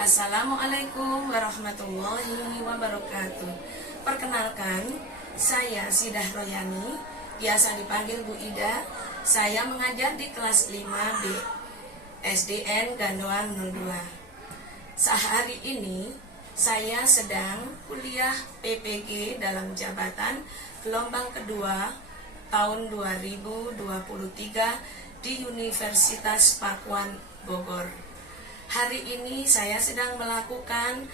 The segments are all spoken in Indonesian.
Assalamualaikum warahmatullahi wabarakatuh. Perkenalkan, saya Sidah Royani, biasa dipanggil Bu Ida. Saya mengajar di kelas 5B SDN Gandoan 02. Sehari ini saya sedang kuliah PPG dalam jabatan gelombang kedua tahun 2023 di Universitas Pakuan Bogor. Hari ini saya sedang melakukan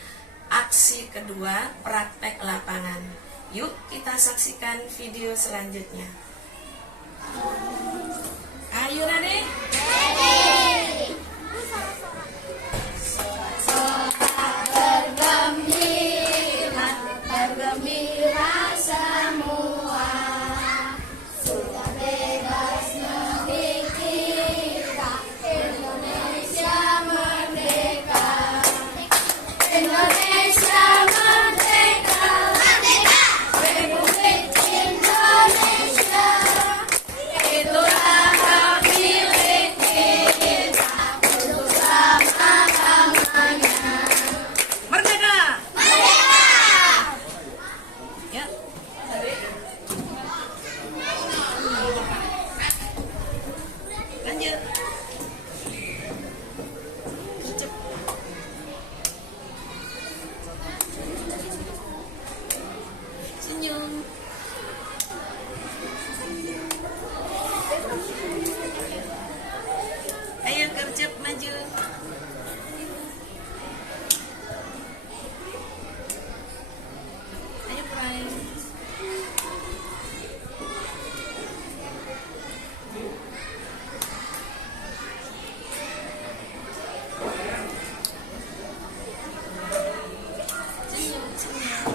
aksi kedua praktek lapangan. Yuk kita saksikan video selanjutnya. Ayo Rade. Bergembira semua, sudah bebas negeri kita, Indonesia merdeka, Indonesia merdeka, Republik Indonesia, itulah hak milik kita untuk selama-lamanya. Merdeka. Ya. Lanjut. Senyum. Ayo kerja maju. Ayo Brian. Senyum, senyum.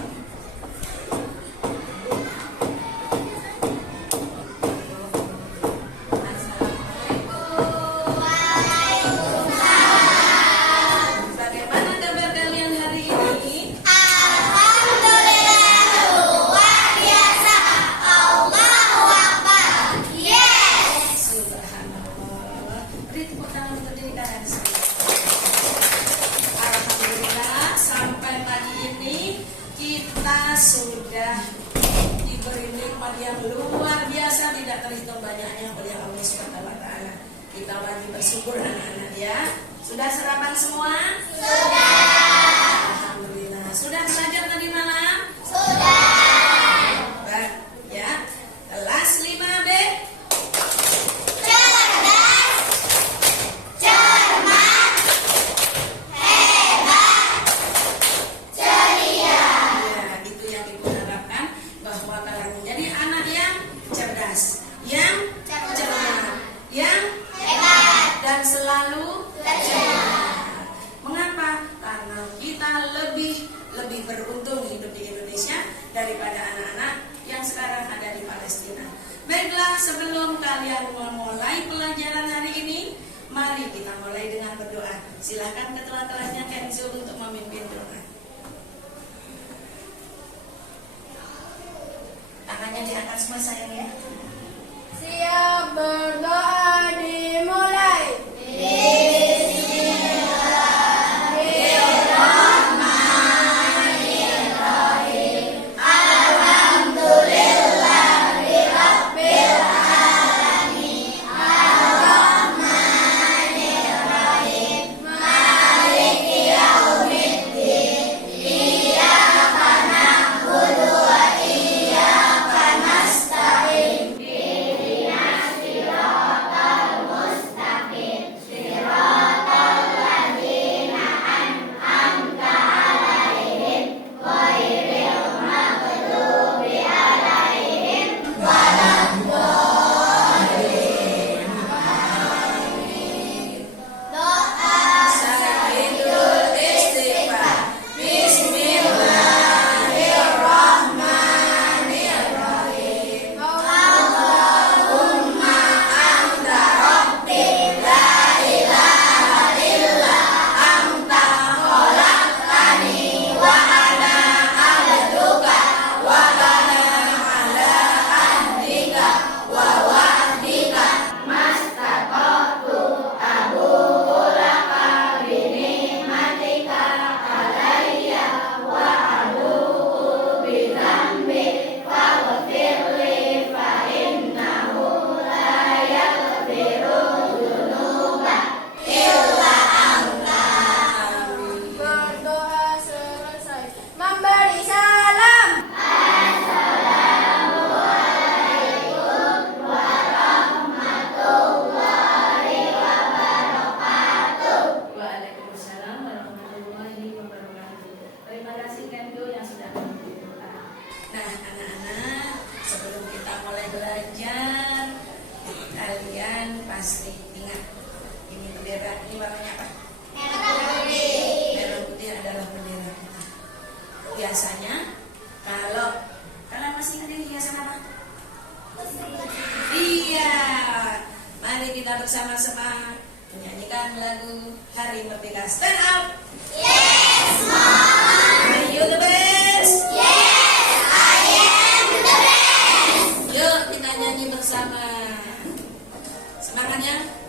Bagaimana kabar kalian hari ini? Alhamdulillah, luar biasa. Allahu Akbar. Yes. Subhanallah. Beri tepuk tangan untuk diri kalian sendiri. Alhamdulillah, sampai pagi ini kita sudah diberi nikmat yang luar biasa, tidak terhitung banyaknya oleh Allah Subhanahu wa taala. Kita wajib bersyukur anak-anak ya. Sudah sarapan semua? Sudah. Alhamdulillah. Sudah belajar tadi malam? Sudah. Baik, ya. Kelas 5B. Cerdas, cermat, hebat, ceria. Ya, itu yang Ibu harapkan, bahwa kalian menjadi anak yang cerdas, yang cermat, yang Hebat. dan selalu Ceria. Mengapa? Karena kita lebih beruntung hidup di Indonesia daripada anak-anak yang sekarang ada di Palestina. Baiklah, sebelum kalian memulai pelajaran hari ini, mari kita mulai dengan berdoa. Silakan ketua kelasnya Kenzo untuk memimpin doa. Tangannya diangkat semua sayang ya. Siap berdoa dimulai. Bismillahirrahmanirrahim. biasanya kalau kalian masih ingat ini hiasan apa? Iya. Mari kita bersama-sama menyanyikan lagu Hari Merdeka. Stand up. Yes, Mom. Are you the best? Yes, I am the best. Yuk kita nyanyi bersama. Semangatnya.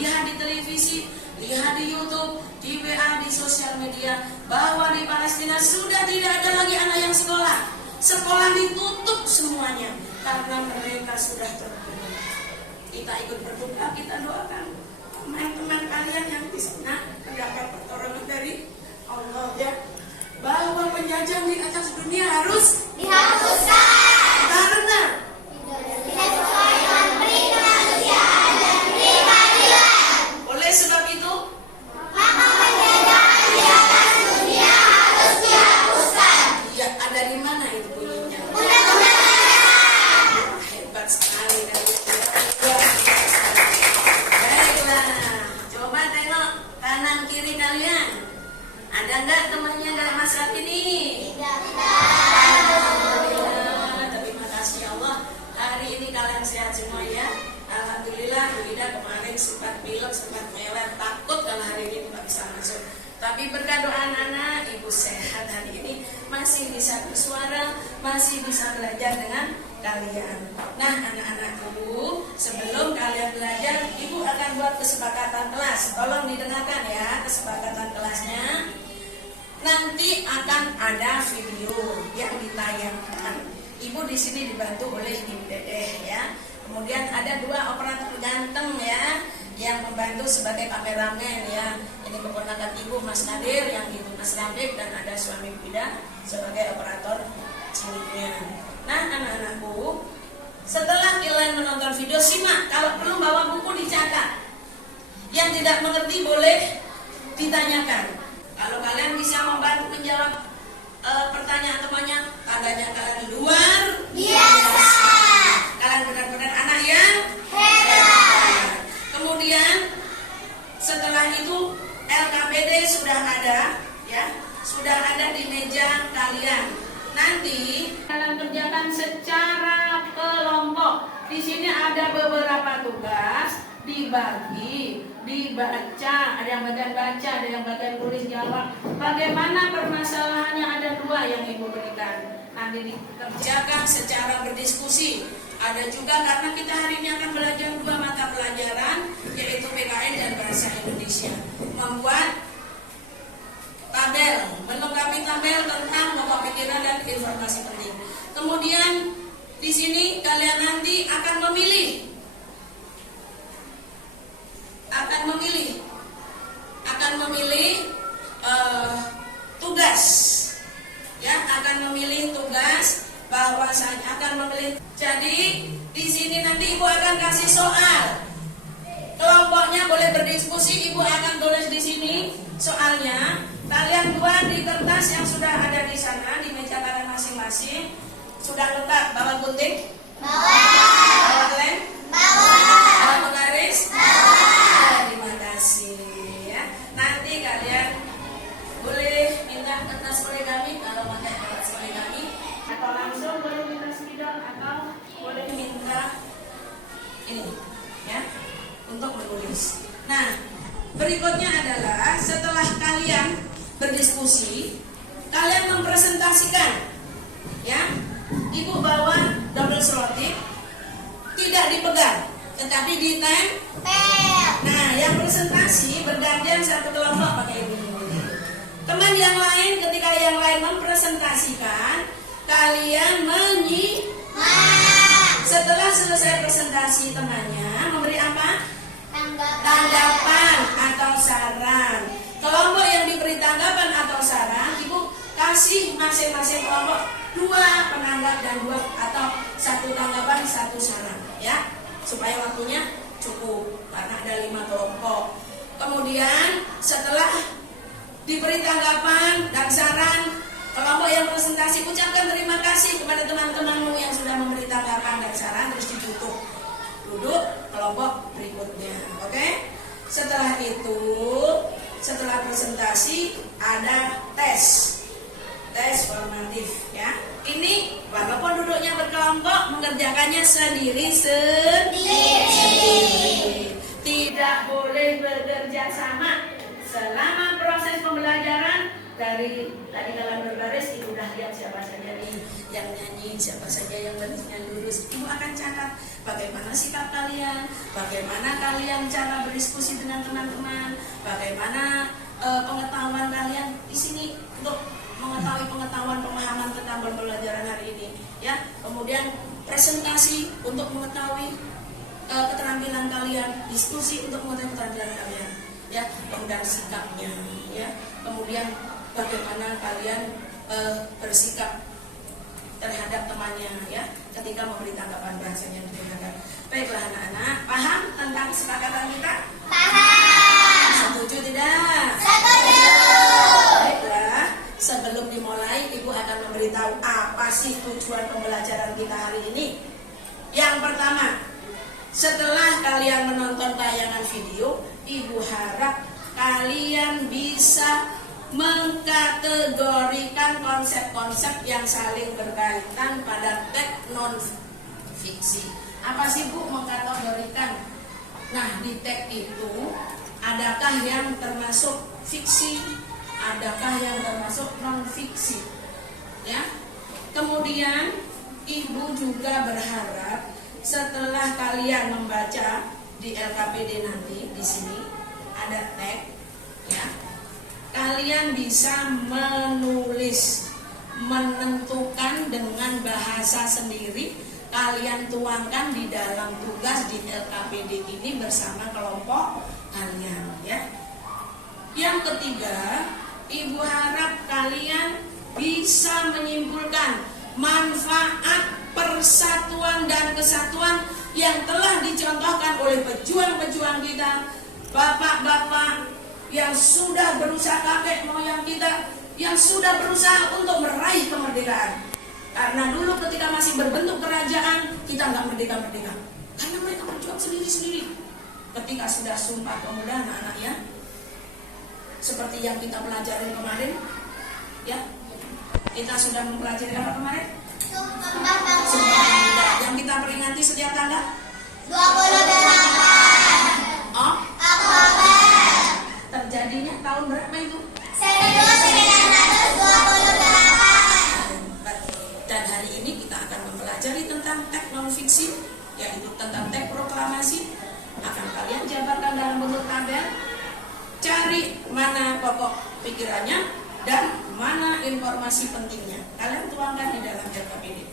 Lihat di televisi, lihat di YouTube, di WA, di sosial media bahwa di Palestina sudah tidak ada lagi anak yang sekolah. Sekolah ditutup semuanya karena mereka sudah terbunuh. Kita ikut berdoa, kita doakan teman-teman kalian yang di sana mendapat pertolongan dari Allah ya, bahwa penjajah di atas dunia harus Dihapuskan. karena Tidak sesuai dengan peri kemanusiaan dan peri keadilan. oleh sebab itu Maka penjajahan di atas dunia harus dihapuskan. ya ada di mana itu bunyinya? Undang-undang negara. Hebat sekali dari baiklah, coba tengok kanan kiri kalian. Ada nggak temannya nggak masak ini? Alhamdulillah, terima kasih Allah. Hari ini kalian sehat semua ya. Alhamdulillah, Bu Ida kemarin sempat pilek, sempat melek, takut kalau hari ini tidak bisa masuk. Tapi berkat doa anak-anak, Ibu sehat hari ini, masih bisa bersuara, masih bisa belajar dengan kalian. Nah, anak-anakku, sebelum kalian belajar, Ibu akan buat kesepakatan kelas. Tolong didengarkan ya kesepakatan kelasnya. Nanti akan ada video yang ditayangkan. Ibu di sini dibantu oleh Ibu Dedeh ya. Kemudian ada 2 operator ganteng ya yang membantu sebagai kameramen ya. Ini keponakan Ibu Mas Nadir, yang Ibu Mas Rafiq, dan ada suami Bu Ida sebagai operator ciliknya. Nah, anak-anakku, setelah kalian menonton video, simak. Kalau perlu bawa buku dicatat. Yang tidak mengerti boleh ditanyakan. Kalau kalian bisa membantu menjawab pertanyaan temannya, tandanya kalian luar Biasa. Kalian benar-benar anak yang Hebat. Kemudian setelah itu LKPD sudah ada ya, sudah ada di meja kalian. Nanti kalian kerjakan secara kelompok. Di sini ada beberapa tugas dibagi, dibaca, ada yang bagian baca, ada yang bagian tulis jawab. Bagaimana permasalahannya, ada 2 yang Ibu berikan. Nanti dikerjakan secara berdiskusi. Ada juga karena kita hari ini akan belajar 2 mata pelajaran, yaitu PKN dan Bahasa Indonesia. Membuat tabel, melengkapi tabel tentang pokok pikiran dan informasi penting. Kemudian di sini kalian nanti akan memilih tugas ya, akan memilih tugas, bahwasanya akan memilih. Jadi di sini nanti Ibu akan kasih soal, kelompoknya boleh berdiskusi. Ibu akan tulis di sini soalnya. Kalian buat di kertas yang sudah ada di sana di meja kalian masing-masing. Sudah lengkap bawa gunting, bawa lem, bawa penggaris. Terima kasih ya. Nanti kalian boleh minta kertas poligami kalau pakai kertas poligami, atau langsung boleh minta spidol, atau boleh minta ini ya untuk menulis. Nah, berikutnya adalah setelah kalian berdiskusi, kalian mempresentasikan. Ya, Ibu bawa double selotip, tidak dipegang, tetapi ditempel. Nah, yang presentasi bergantian satu kelompok pakai ini. Teman yang lain, ketika yang lain mempresentasikan, kalian menyimak. Setelah selesai presentasi temannya memberi apa? Tanggapan atau saran. Kelompok yang diberi tanggapan atau saran, Ibu kasih masing-masing kelompok 2 penanggap dan 2 atau 1 tanggapan 1 saran, ya, supaya waktunya cukup karena ada 5 kelompok. Kemudian setelah diberi tanggapan dan saran, kelompok yang presentasi ucapkan terima kasih kepada teman-temanmu yang sudah memberi tanggapan dan saran, terus ditutup. Duduk kelompok berikutnya. Oke? Setelah itu, setelah presentasi ada tes formatif, ya. Ini walaupun duduknya berkelompok, mengerjakannya sendiri. Tidak boleh bekerja sama selama proses pembelajaran. Dari tadi dalam berbaris, Ibu udah lihat siapa saja nih yang nyanyi, siapa saja yang barisnya lurus. Ibu akan catat bagaimana sikap kalian, bagaimana kalian cara berdiskusi dengan teman-teman, bagaimana pengetahuan kalian di sini untuk mengetahui pengetahuan pemahaman tentang pembelajaran hari ini, ya. Kemudian presentasi untuk mengetahui keterampilan kalian, diskusi untuk mengetahui keterampilan kalian, ya. Kemudian sikapnya, ya. Kemudian bagaimana kalian bersikap terhadap temannya, ya, ketika memberi tanggapan bahasanya digunakan. Baiklah anak-anak, paham tentang kesepakatan kita? Paham. Setuju tidak? Setuju. Baiklah, sebelum dimulai, Ibu akan memberitahu apa sih tujuan pembelajaran kita hari ini. Yang pertama, setelah kalian menonton tayangan video, Ibu harap kalian bisa mengkategorikan konsep-konsep yang saling berkaitan pada teks non-fiksi. Apa sih Bu mengkategorikan? Nah, di teks itu adakah yang termasuk fiksi, adakah yang termasuk non-fiksi, ya. Kemudian Ibu juga berharap setelah kalian membaca di LKPD nanti, di sini ada teks, ya, kalian bisa menulis, menentukan dengan bahasa sendiri, kalian tuangkan di dalam tugas di LKPD ini bersama kelompok kalian, ya. Yang ketiga, Ibu harap kalian bisa menyimpulkan manfaat persatuan dan kesatuan yang telah dicontohkan oleh pejuang-pejuang kita, bapak-bapak yang sudah berusaha, kakek moyang kita yang sudah berusaha untuk meraih kemerdekaan. Karena dulu ketika masih berbentuk kerajaan, kita nggak merdeka-merdeka, karena mereka berjuang sendiri-sendiri. Ketika sudah sumpah pemuda, anak-anak, ya, seperti yang kita pelajari kemarin, ya, kita sudah mempelajari apa kemarin? Sumpah pemuda yang kita peringati setiap tanggal 28 Oktober. Terjadinya tahun berapa itu? 1928. Dan hari ini kita akan mempelajari tentang teks non-fiksi, yaitu tentang teks proklamasi. Akan kalian jabarkan dalam bentuk tabel. Cari mana pokok pikirannya dan mana informasi pentingnya. Kalian tuangkan di dalam LKPD.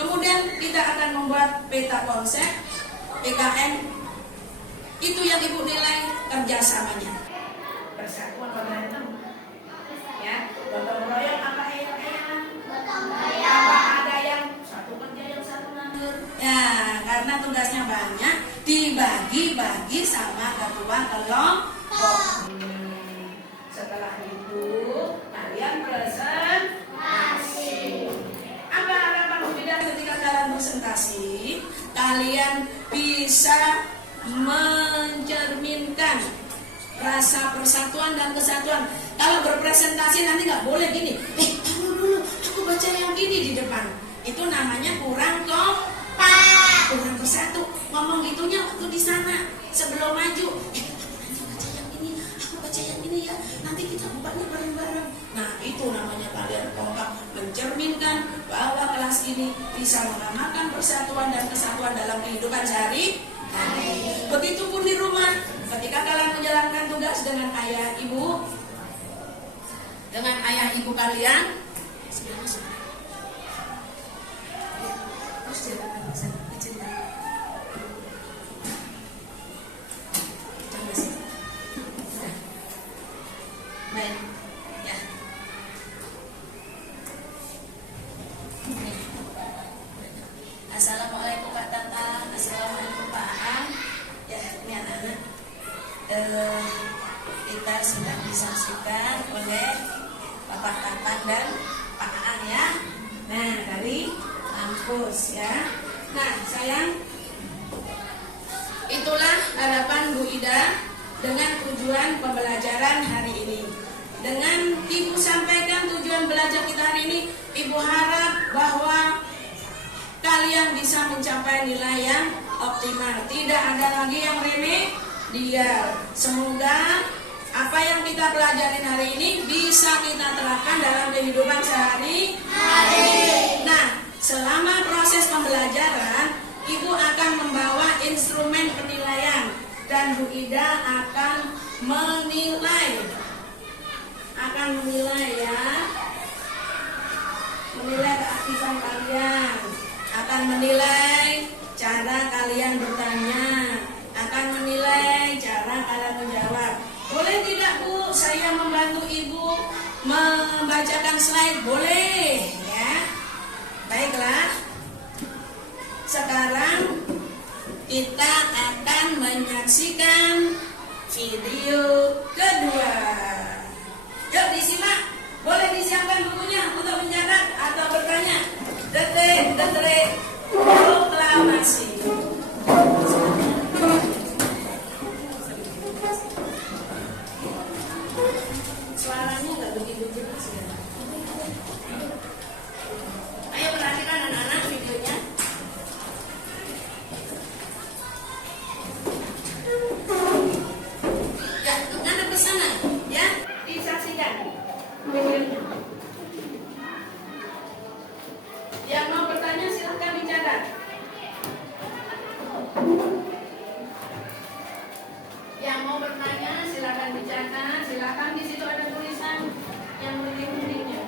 Kemudian kita akan membuat peta konsep PKN. Itu yang Ibu nilai kerjasamanya. Persatuan berantem, ya, gotong royong apa eyang-eyangan, apa ada yang satu kerja yang satu nganggur, ya, karena tugasnya banyak, dibagi-bagi sama ketua kelompok. Setelah itu kalian presentasi. Apa harapan Bunda ketika kalian presentasi? Kalian bisa mencerminkan rasa persatuan dan kesatuan. Kalau berpresentasi nanti nggak boleh gini, tunggu dulu, aku baca yang gini di depan. Itu namanya kurang kompak, kurang bersatu. Ngomong gitunya waktu di sana, sebelum maju, baca yang ini, aku baca yang ini ya, nanti kita bukanya bareng-bareng. Nah, itu namanya kalian kompak, mencerminkan bahwa kelas ini bisa mengamalkan persatuan dan kesatuan dalam kehidupan sehari-hari. Begitupun di rumah, ketika kalian menjalankan tugas dengan ayah ibu kalian, terus jalankan ke sana, ke cinta. Baik, ya. Assalamualaikum Pak Tatang, assalamualaikum Pak Aang. Ya, ini anak-anak. Kita sedang disaksikan oleh Bapak Tatang dan Pak Aang ya. Nah, dari kampus ya. Nah, sayang, itulah harapan Bu Ida dengan tujuan pembelajaran hari ini. Dengan Ibu sampaikan tujuan belajar kita hari ini, Ibu harap bahwa kalian bisa mencapai nilai yang optimal. Tidak ada lagi yang remeh dia. Semoga apa yang kita pelajarin hari ini bisa kita terapkan dalam kehidupan sehari-hari. Nah, selama proses pembelajaran, Ibu akan membawa instrumen penilaian dan Bu Ida akan menilai ya, menilai keaktifan kalian, akan menilai cara kalian bertanya, akan menilai cara kalian menjawab. Boleh tidak Bu, saya membantu Ibu membacakan slide? Boleh ya. Baiklah. Sekarang kita akan menyaksikan video kedua. Yuk disimak. Boleh disiapkan bukunya untuk mencatat atau bertanya. Detik-detik proklamasi. Suaranya nggak begitu jelas ya. Ayo perhatikan anak-anak videonya. Ya, ngadep ke sana ya, disaksikan videonya. Yang mau bertanya silahkan dicatat. Yang mau bertanya silakan dicatat, silakan di situ ada tulisan yang penting-pentingnya.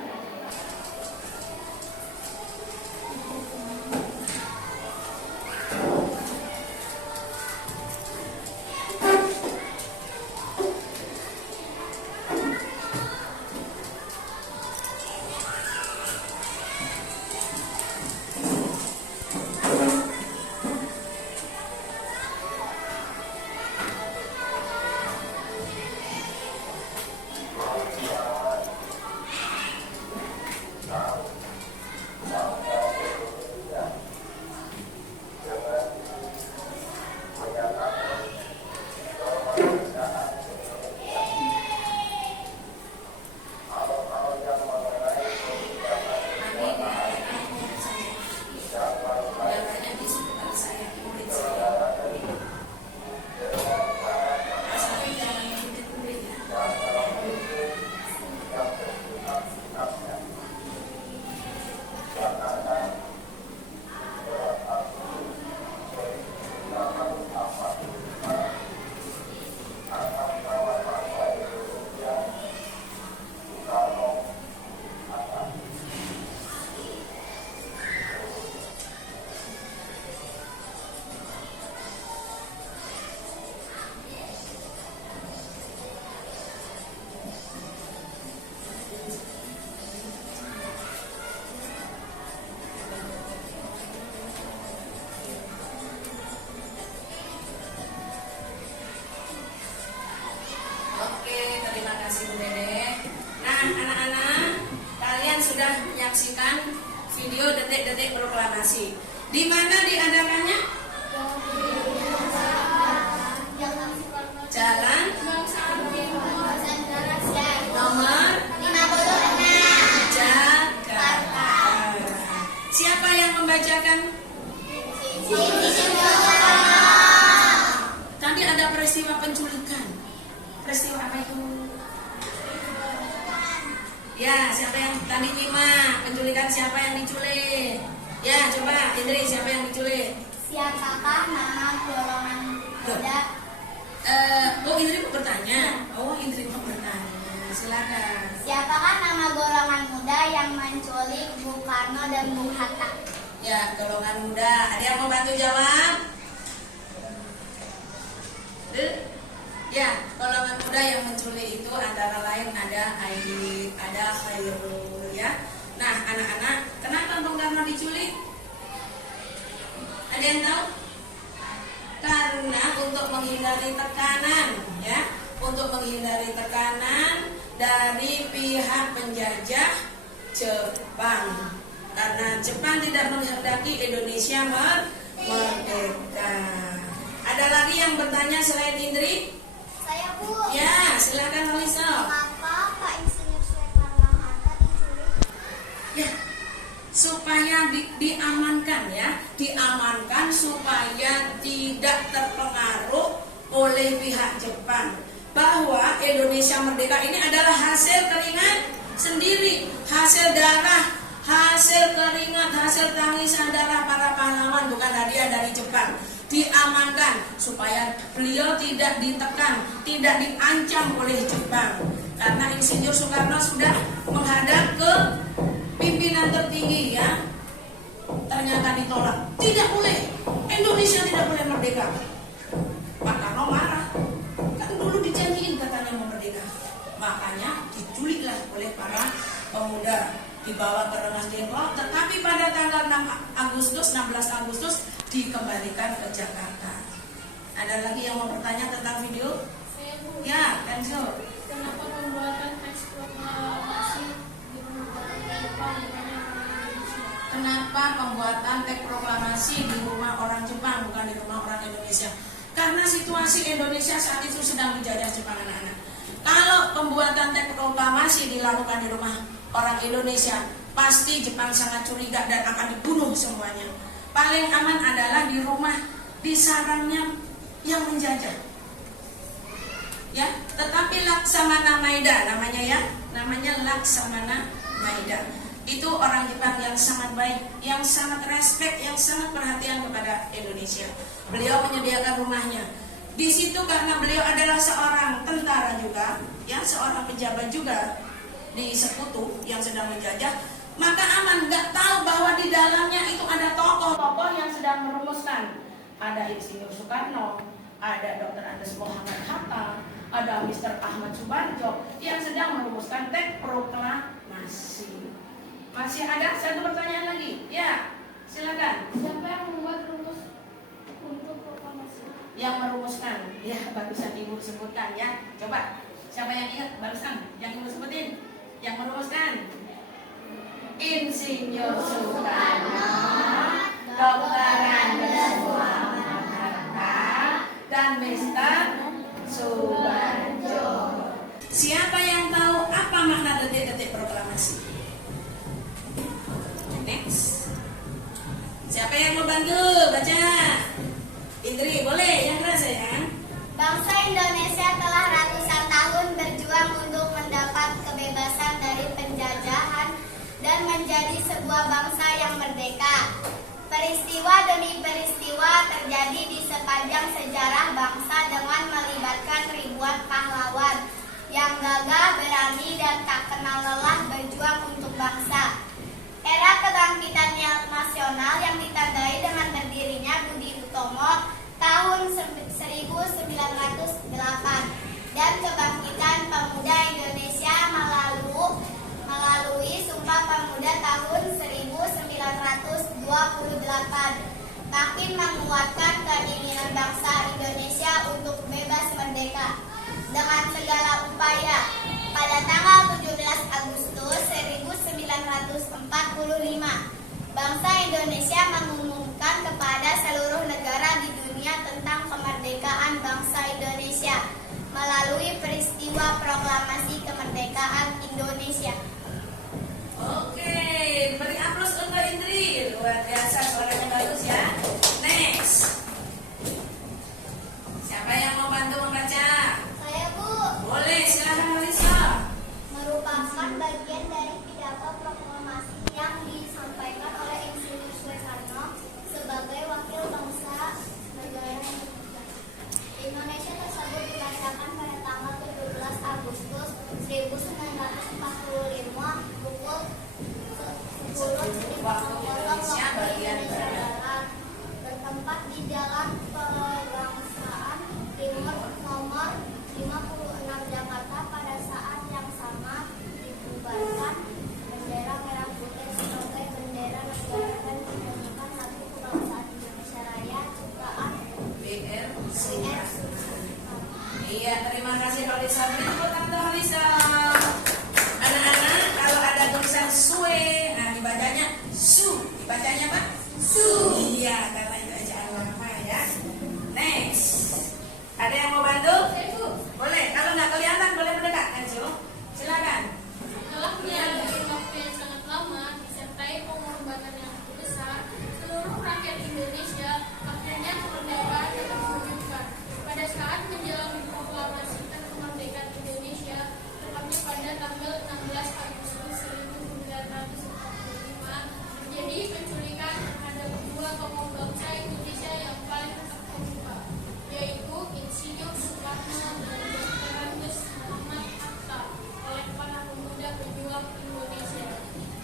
menyaksikan video detik-detik proklamasi. Di mana diadakannya? Jalan nomor 56 Jakarta. Siapa yang membacakan? Tadi ada Ya, siapa yang tadi nyimak penculikan siapa yang diculik? Ya, coba Indri, siapa yang diculik? Siapakah nama golongan muda? Oh, Indri mau bertanya. Oh, Indri mau bertanya. Silakan. Siapakah nama golongan muda yang menculik Bung Karno dan Bung Hatta? Ya, golongan muda. Ada yang mau bantu jawab? Ya, golongan muda yang menculik itu antara lain ada Aidit, ada Khairul, ya. Nah, anak-anak, kenapa Bung Karno diculik? Ada yang tahu? Karena untuk menghindari tekanan, ya, untuk menghindari tekanan dari pihak penjajah Jepang. Karena Jepang tidak menghendaki Indonesia merdeka. Ada lagi yang bertanya selain Indri? Saya, Bu. Ya, silakan Alisa. Kenapa Pak Insinyur Soekarno-Hatta diculik? Ya, supaya diamankan, ya, diamankan supaya tidak terpengaruh oleh pihak Jepang bahwa Indonesia merdeka ini adalah hasil keringat sendiri, hasil darah, hasil keringat, hasil tangisan darah para pahlawan, bukan hadiah dari Jepang. Diamankan supaya beliau tidak ditekan, tidak diancam oleh Jepang. Karena Insinyur Soekarno sudah menghadap ke pimpinan tertinggi, ya, ternyata ditolak. Tidak boleh, Indonesia tidak boleh merdeka. Pak Karno marah, kan dulu dijanjiin katanya mau merdeka. Makanya diculiklah oleh para pemuda, dibawa ke Rengas Dengklok. Tetapi pada tanggal 16 Agustus dikembalikan ke Jakarta. Ada lagi yang mau bertanya tentang video? Saya, Bu. Ya, Kenzo. Kenapa pembuatan teks proklamasi dilakukan di Jepang bukannya orang Indonesia? Kenapa pembuatan teks proklamasi di rumah orang Jepang bukan di rumah orang Indonesia? Karena situasi Indonesia saat itu sedang dijajah Jepang, anak-anak. Kalau pembuatan teks proklamasi dilakukan di rumah orang Indonesia, pasti Jepang sangat curiga dan akan dibunuh semuanya. Paling aman adalah di rumah, di sarangnya yang menjajah. Ya, tetapi Laksamana Maeda namanya, ya, namanya Laksamana Maeda. Itu orang Jepang yang sangat baik, yang sangat respect, yang sangat perhatian kepada Indonesia. Beliau menyediakan rumahnya. Di situ karena beliau adalah seorang tentara juga, ya, seorang pejabat juga di sekutu yang sedang menjajah, maka aman, nggak tahu bahwa di dalamnya itu ada tokoh-tokoh yang sedang merumuskan. Ada Insinyur Soekarno, ada Dr. Andes Muhammad Hatta, ada Mr. Ahmad Subarjo yang sedang merumuskan teks proklamasi. Masih ada satu pertanyaan lagi? Ya, silakan. Siapa yang membuat rumus untuk proklamasi? Yang merumuskan, ya, barusan Ibu sebutkan, ya. Coba, siapa yang ingat barusan yang Ibu sebutin? Yang merumuskan? Insinyur Soekarno, Dr. Andes Muhammad Hatta, dan Mr. Subarjo. Siapa yang tahu apa makna detik-detik proklamasi? Next. Siapa yang mau bantu baca? Indri, boleh yang keras, ya. Bangsa Indonesia telah ratusan tahun berjuang untuk mendapat kebebasan dari penjajahan dan menjadi sebuah bangsa yang merdeka. Peristiwa demi peristiwa terjadi di sepanjang sejarah bangsa dengan melibatkan ribuan pahlawan yang gagah, berani, dan tak kenal lelah berjuang untuk bangsa. Era kebangkitan nasional yang ditandai dengan berdirinya Budi Utomo tahun 1908 dan kebangkitan pemuda Indonesia melalui Sumpah Pemuda tahun 1928 makin menguatkan keinginan bangsa Indonesia untuk bebas merdeka. Dengan segala upaya, pada tanggal 17 Agustus 1945, bangsa Indonesia mengumumkan kepada seluruh negara di dunia tentang kemerdekaan bangsa Indonesia melalui peristiwa proklamasi kemerdekaan Indonesia. Oke, beri aplaus untuk Indri. Luar biasa, suaranya bagus, ya. Next. Siapa yang mau bantu membaca? Saya, Bu, Boleh, silahkan Alisa. merupakan bagian dari terdapat di Jalan Pegangsaan Timur nomor 56 Jakarta. Pada saat yang sama dibubarkan bendera merah putih sebagai bendera negara dan dinyanyikan lagu kebangsaan Indonesia Raya ciptaan BR. BR. Iya, terima kasih Pak Lisa. Beri tepuk tangan untuk Lisa. Anak-anak, kalau ada tulisan sue, nah dibacanya su. Dibacanya apa? Su. Iya, karena itu ejaan lama ya. Next. Ada yang mau bantu? Boleh. Kalau nggak kelihatan boleh mendekat, Anjo. Silakan. Setelah melalui waktu yang sangat lama disertai pengorbanan yang besar, seluruh rakyat Indonesia akhirnya kemerdekaan telah diwujudkan. Pada saat menjalani proklamasi kemerdekaan Indonesia, tepatnya pada tanggal 16 Agustus 1945, menjadi penculikan terhadap dua tokoh bangsa Indonesia yang paling terkemuka, yaitu Insinyur Soekarno dan Dr. Muhammad Hatta oleh para pemuda pejuang Indonesia.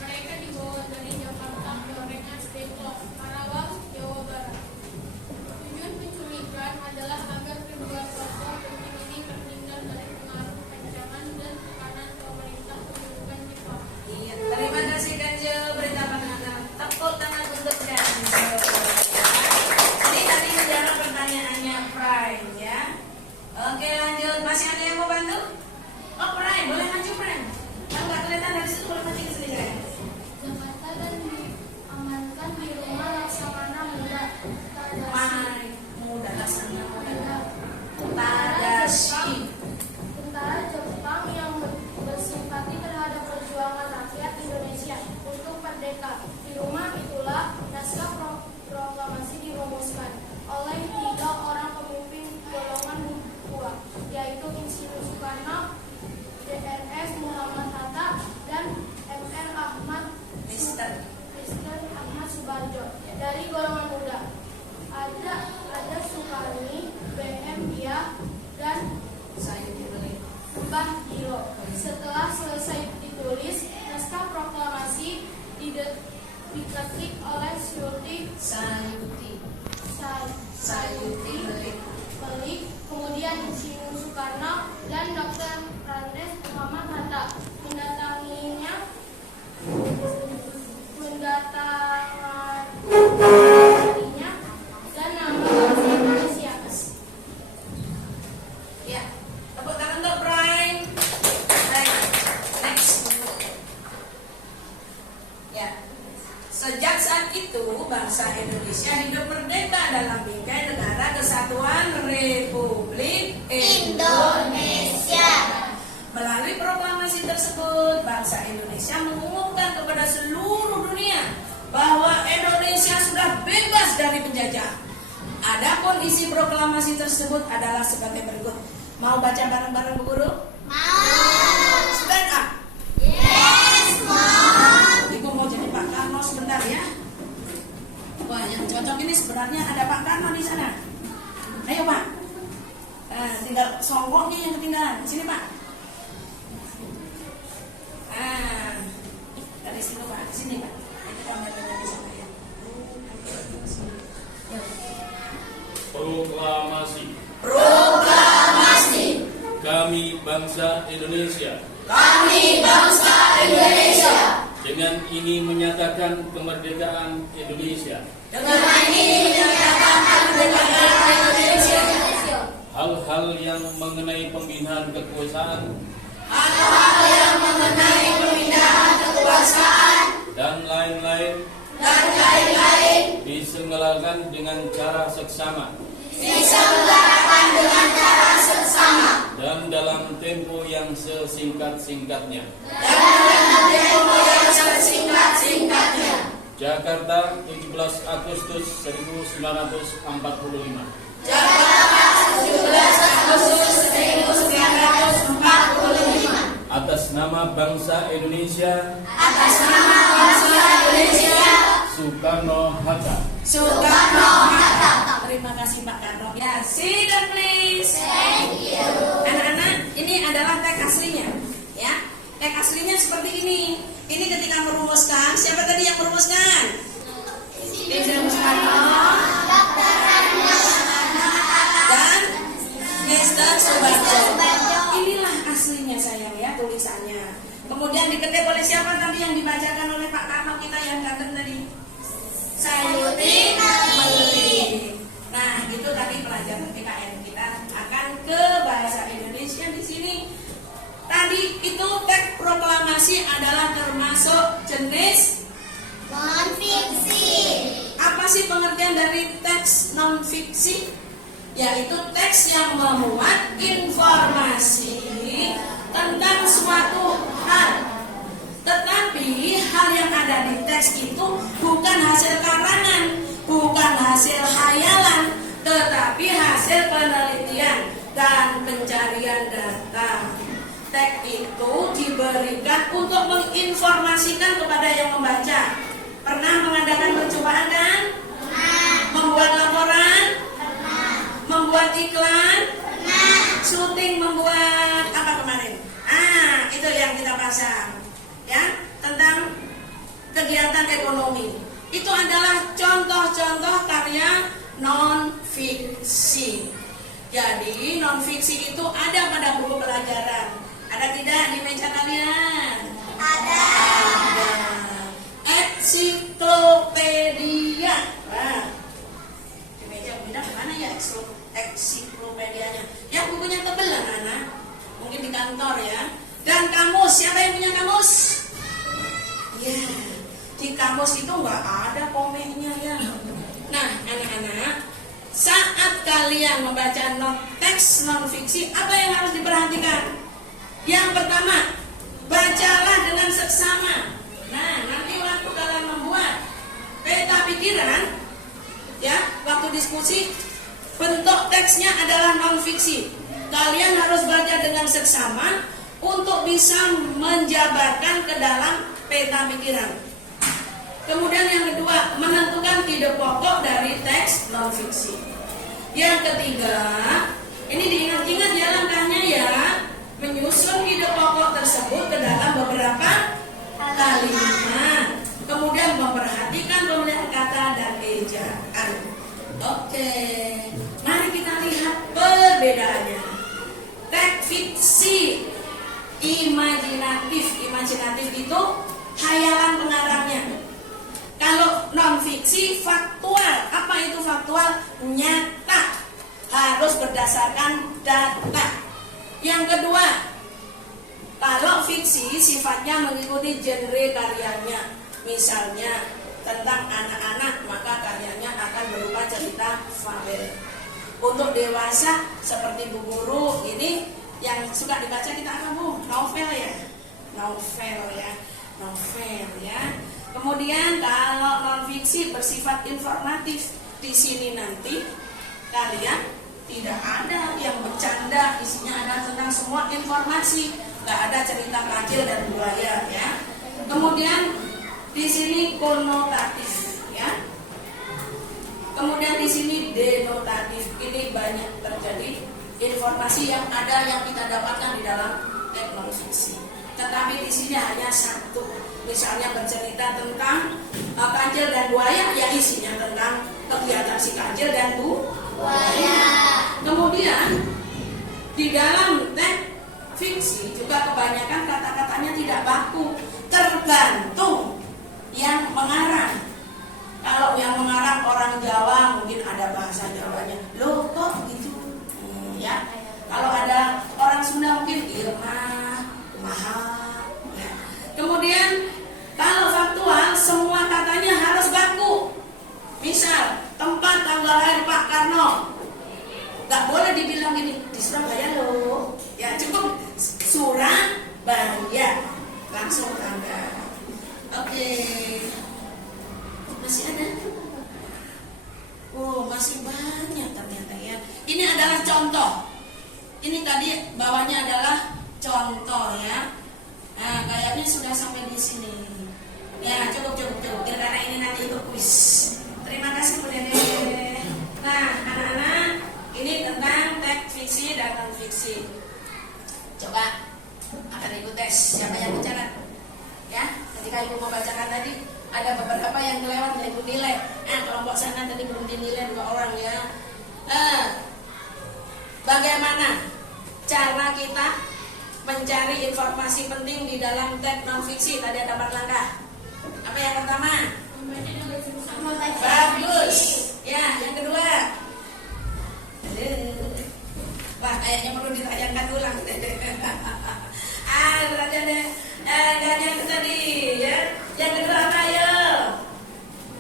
Mereka dibawa dari Jakarta ke Rengas Dengklok, Karawang, Jawa Barat. Tujuan penculikan adalah agar kedua tokoh penting ini terhindar dari pengaruh ancaman dan tekanan pemerintah pendudukan Jepang. Iya, terima kasih Kanjo. Beri tepuk tangan untuk Kanjo. Ini tadi menjawab pertanyaannya Prime ya. Oke lanjut, masih ada yang mau bantu? Oh Prime, boleh maju Prime. Kalau nggak kelihatan dari situ boleh maju ke sini saya. Jakarta dan diamankan di rumah Laksamana Muda Mai muda laksana muda. Tadashi. Tadashi. Tentara Jepang yang bersimpati terhadap perjuangan rakyat Indonesia untuk merdeka. Di rumah itulah naskah proklamasi dirumuskan oleh 3 orang pemimpin golongan dua, yaitu Insinyur Soekarno, Drs Muhammad Hatta, dan Mr. Ahmad Subarjo dari golongan muda. Ada Soekarni, BM Dia, dan Saya dibeli. Mbah Giro. Setelah selesai ditulis, naskah proklamasi diketik oleh Sayuti Sayuti beli. Beli, kemudian Insinyur Soekarno dan Dr. Randes Muhammad Hatta mendatanginya dan nama bangsa Indonesia. Ya, tepuk tangan untuk Prime. Baik, next. Ya, sejak saat itu bangsa Indonesia hidup merdeka dalam bingkai negara kesatuan Republik Indonesia. Melalui proklamasi tersebut, bangsa Indonesia mengumumkan kepada seluruh dunia bahwa Indonesia sudah bebas dari penjajah. Adapun isi proklamasi tersebut adalah sebagai berikut. Mau baca bareng-bareng Bu Guru? Mau. Stand up. Yes, Mom. Ibu mau jadi Pak Karno sebentar ya. Wah, yang cocok ini sebenarnya ada Pak Karno di sana. Ayo Pak. Nah, tinggal songkoknya yang ketinggalan. Sini Pak. Ah, dari situ Pak, sini Pak. Ini kameranya di sana ya. Proklamasi. Proklamasi. Kami bangsa Indonesia Kami bangsa Indonesia. dengan ini menyatakan kemerdekaan Indonesia. Dengan ini menyatakan kemerdekaan Indonesia. Hal-hal yang mengenai pembinaan kekuasaan Hal-hal yang mengenai pemindahan kekuasaan dan lain-lain dan lain-lain diselenggarakan dengan cara seksama diselenggarakan dengan cara seksama dan dalam tempo yang sesingkat-singkatnya. dan dalam tempo yang sesingkat-singkatnya. Jakarta, 17 Agustus 1945. Jakarta, 17 Agustus 1945. Atas nama bangsa Indonesia, Atas nama bangsa Indonesia, Soekarno-Hatta. Soekarno-Hatta. Terima kasih Pak Karno. Ya, sit down please. Thank you. Anak-anak, ini adalah teks aslinya, ya. Teks aslinya seperti ini. Ini ketika merumuskan, siapa tadi yang merumuskan? Insinyur Soekarno, Dr. teks non-fiksi, yaitu teks yang memuat informasi tentang suatu hal. Tetapi hal yang ada di teks itu bukan hasil karangan, bukan hasil khayalan, tetapi hasil penelitian dan pencarian data. Teks itu diberikan untuk menginformasikan kepada yang membaca. Pernah mengadakan percobaan kan? Membuat laporan? Membuat iklan? Syuting, membuat apa kemarin? Itu yang kita pasang, ya, tentang kegiatan ekonomi. Itu adalah contoh-contoh karya non-fiksi. Jadi non-fiksi itu ada pada buku pelajaran. Ada tidak di meja kalian? Ada. Ensiklopedia. Di meja bunda mana ya ensiklopedianya? Ya bukunya tebel anak-anak. Mungkin di kantor ya. Dan kamus, siapa yang punya kamus? Ya, di kamus itu nggak ada komeknya ya. Nah, anak-anak, saat kalian membaca teks non-fiksi, apa yang harus diperhatikan? Yang pertama, bacalah dengan seksama. Nah, nanti waktu kalian membuat peta pikiran, ya, waktu diskusi, bentuk teksnya adalah non-fiksi. Kalian harus baca dengan seksama untuk bisa menjabarkan ke dalam peta pikiran. Kemudian yang kedua, menentukan ide pokok dari teks non-fiksi. Yang ketiga, ini diingat-ingat ya langkahnya ya, menyusun ide pokok tersebut ke dalam beberapa kalimat. Kemudian memperhatikan pemilihan kata dan ejaan. Oke, mari kita lihat perbedaannya. Teks fiksi imajinatif itu khayalan pengarangnya. Kalau non-fiksi faktual. Apa itu faktual? Nyata, harus berdasarkan data. Yang kedua, kalau fiksi sifatnya mengikuti genre karyanya. Misalnya tentang anak-anak, maka karyanya akan berupa cerita fabel. Untuk dewasa seperti Bu Guru ini yang suka dibaca kita apa Bu? Novel ya. Kemudian kalau non-fiksi bersifat informatif, di sini nanti kalian tidak ada yang bercanda, isinya ada tentang semua informasi, nggak ada cerita kancil dan buaya ya. Kemudian di sini konotatif ya. Kemudian di sini denotatif. Ini banyak terjadi informasi yang ada yang kita dapatkan di dalam teks non-fiksi. Tetapi di sini hanya satu. Misalnya bercerita tentang kancil dan buaya, ya isinya tentang kegiatan si kancil dan buaya. Kemudian di dalam teks fiksi juga kebanyakan kata-katanya tidak baku, tergantung yang mengarang. Kalau yang mengarang orang Jawa mungkin ada bahasa Jawanya, loh kok gitu, ya. Kalau ada orang Sunda mungkin irmah, mahal. Ya. Kemudian kalau faktual semua katanya harus baku. Misal tempat tanggal lahir Pak Karno, nggak boleh dibilang gini di Surabaya loh. Ya cukup Surabaya, langsung tanggal. Oke. Masih ada? Oh, masih banyak ternyata ya. Ini adalah contoh. Ini tadi bawahnya adalah contoh ya. Nah, kayaknya sudah sampai di sini. Ya, cukup. Karena ini nanti untuk kuis. Terima kasih Bu Dede. Nah, anak-anak, ini tentang teks fiksi dan non fiksi. Coba akan ikut tes. Siapa yang bicara? Ya, ketika Ibu membacakan tadi ada beberapa yang kelewat dan Ibu nilai. Kelompok sana tadi belum dinilai 2 orang ya. Bagaimana cara kita mencari informasi penting di dalam teks non fiksi? Tadi ada 4 langkah. Apa yang pertama? Bagus. Ya, yang kedua. Wah, kayaknya perlu ditanyakan ulang. Berarti ada yang tadi ya. Yang kedua apa ya?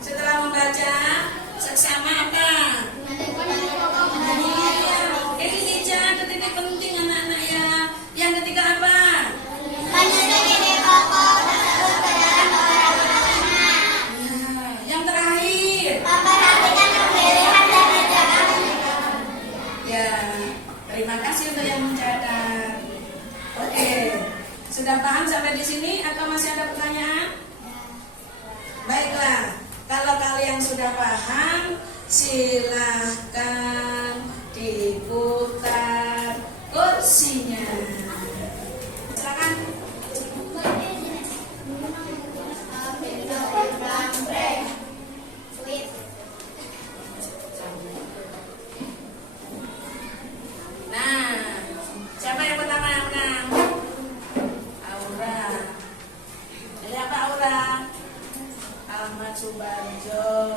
Setelah membaca seksama apa? Ya, terima kasih untuk yang mencatat. Oke, sudah paham sampai di sini atau masih ada pertanyaan? Baiklah, kalau kalian sudah paham, silahkan diputar kursinya. Silakan. Nah, siapa yang pertama yang menang? Aura. Ini apa Aura? Ahmad Subarjo.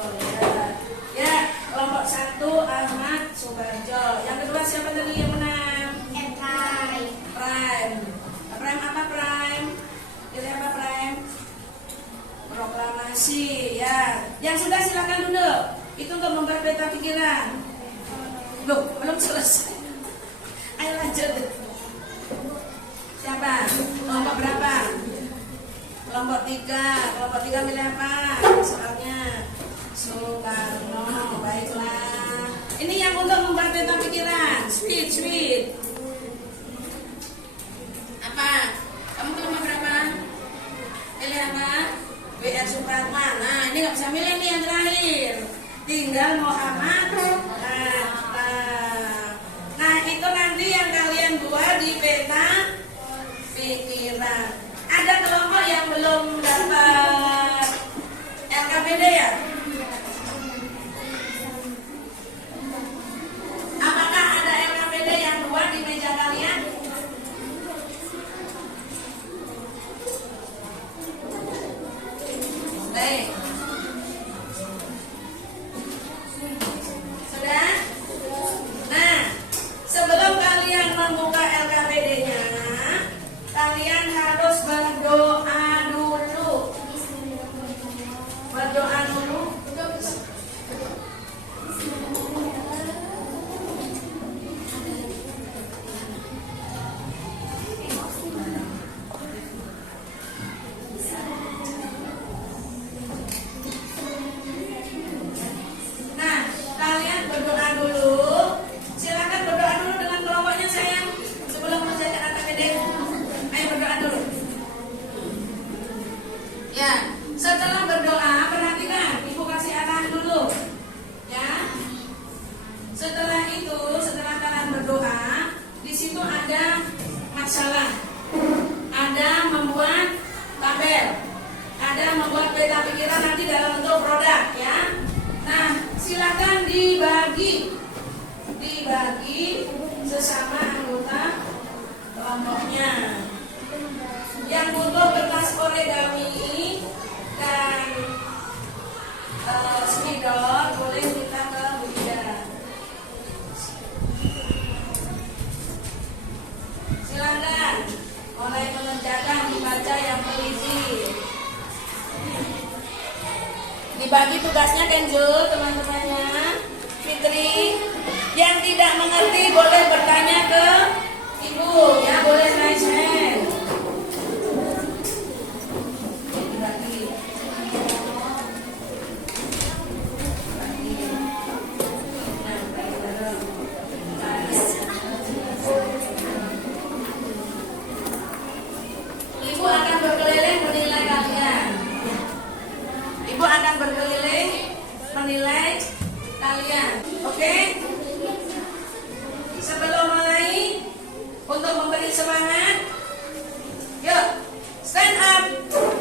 Ya, kelompok 1 Ahmad Subarjo. Yang kedua siapa tadi yang menang? Prime. Prime apa Prime? Pilih apa Prime? Proklamasi. Ya, yang sudah silakan duduk. Itu untuk memperbeta pikiran. Loh, belum selesai. Ayo lanjut. Siapa? Kelompok berapa? Kelompok 3. Kelompok 3 milih apa? Soalnya Soekarno. Baiklah. Ini yang untuk memperbeta pikiran. Sweet. Apa? Kamu kelompok berapa? Pilih apa? W.R. Supratman. Nah, ini nggak bisa milih nih yang terakhir. Tinggal Muhammad Hatta. Nah, itu nanti yang kalian buat di peta pikiran. Ada kelompok yang belum dapat LKPD ya? Apakah ada LKPD yang buat di meja kalian? Baik. Sudah? Nah, sebelum kalian membuka LKPD-nya, kalian harus berdoa dulu. Berdoa dulu. Nah, kalian berdoa dulu. Silakan berdoa dulu dengan kelompoknya sayang. Sebelum menjaga LKPD. Ayo berdoa dulu. Ya, setelah berdoa perhatikan, Ibu kasih arahan dulu. Ya. Setelah itu, setelah kalian berdoa, di situ ada masalah. Ada membuat tabel. Ada membuat peta pikiran nanti dalam bentuk produk ya. Nah, silakan dibagi sesama anggota kelompoknya. Yang butuh kertas origami dan spidol boleh minta ke Bunda. Silakan mulai mengerjakan dibaca yang teliti. Dibagi tugasnya Kenzo teman-temannya. Fitri yang tidak mengerti boleh bertanya ke Ibu ya, boleh raise hand. Dibagi. Ibu akan berkeliling menilai kalian. Ibu akan berkeliling menilai kalian. Oke? Sebelum mulai, untuk memberi semangat, yuk stand up.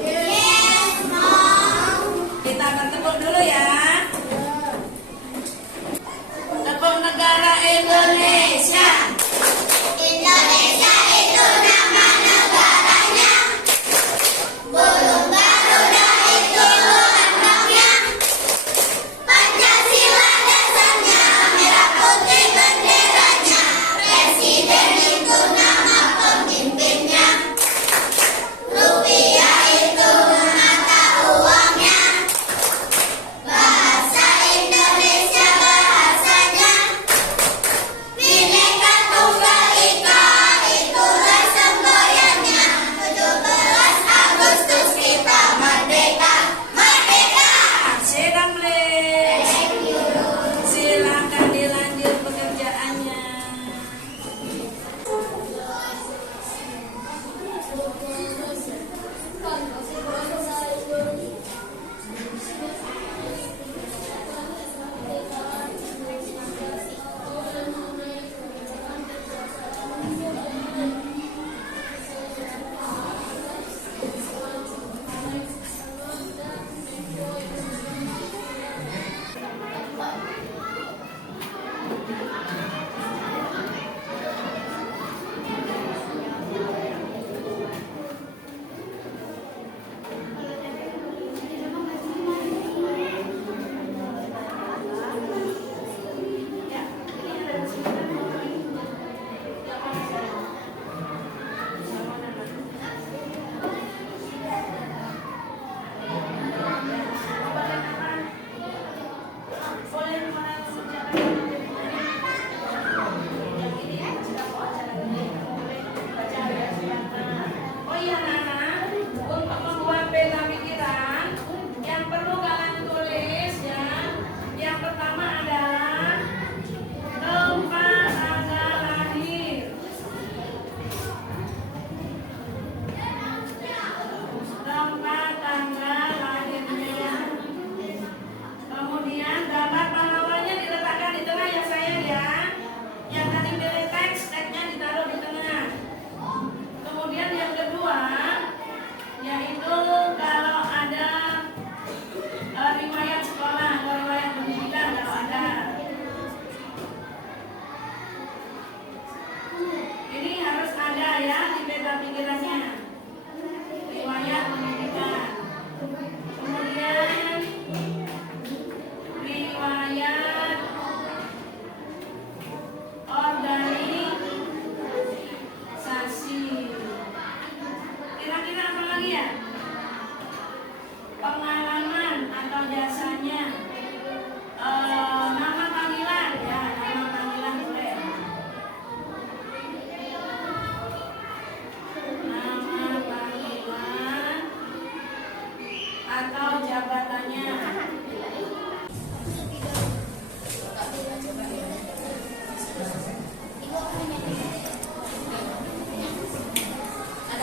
Yes, Mom. Kita bertepuk dulu ya. Tepuk negara Indonesia. Indonesia itu nama negaranya. Burung Garuda itu lambangnya. Pancasila dasarnya, merah putih benderanya. Presiden itu nama pemimpinnya. Rupiah itu mata uangnya. Bahasa Indonesia bahasanya.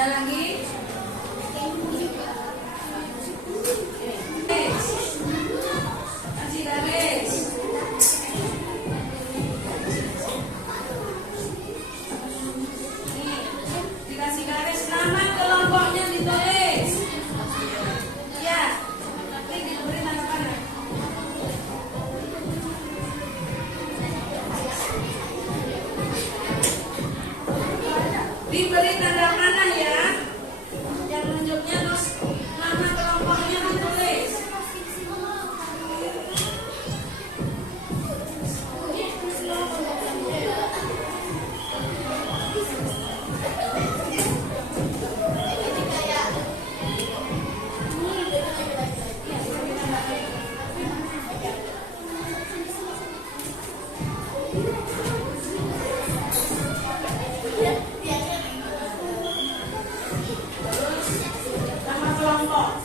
Ada lagi? Kasih garis. Nih, dikasih garis, nama kelompoknya ditulis. Ya, ini diberi tanda panah. Diberi tanda panah ya. Yang nunjuknya terus nama kelompoknya ditulis.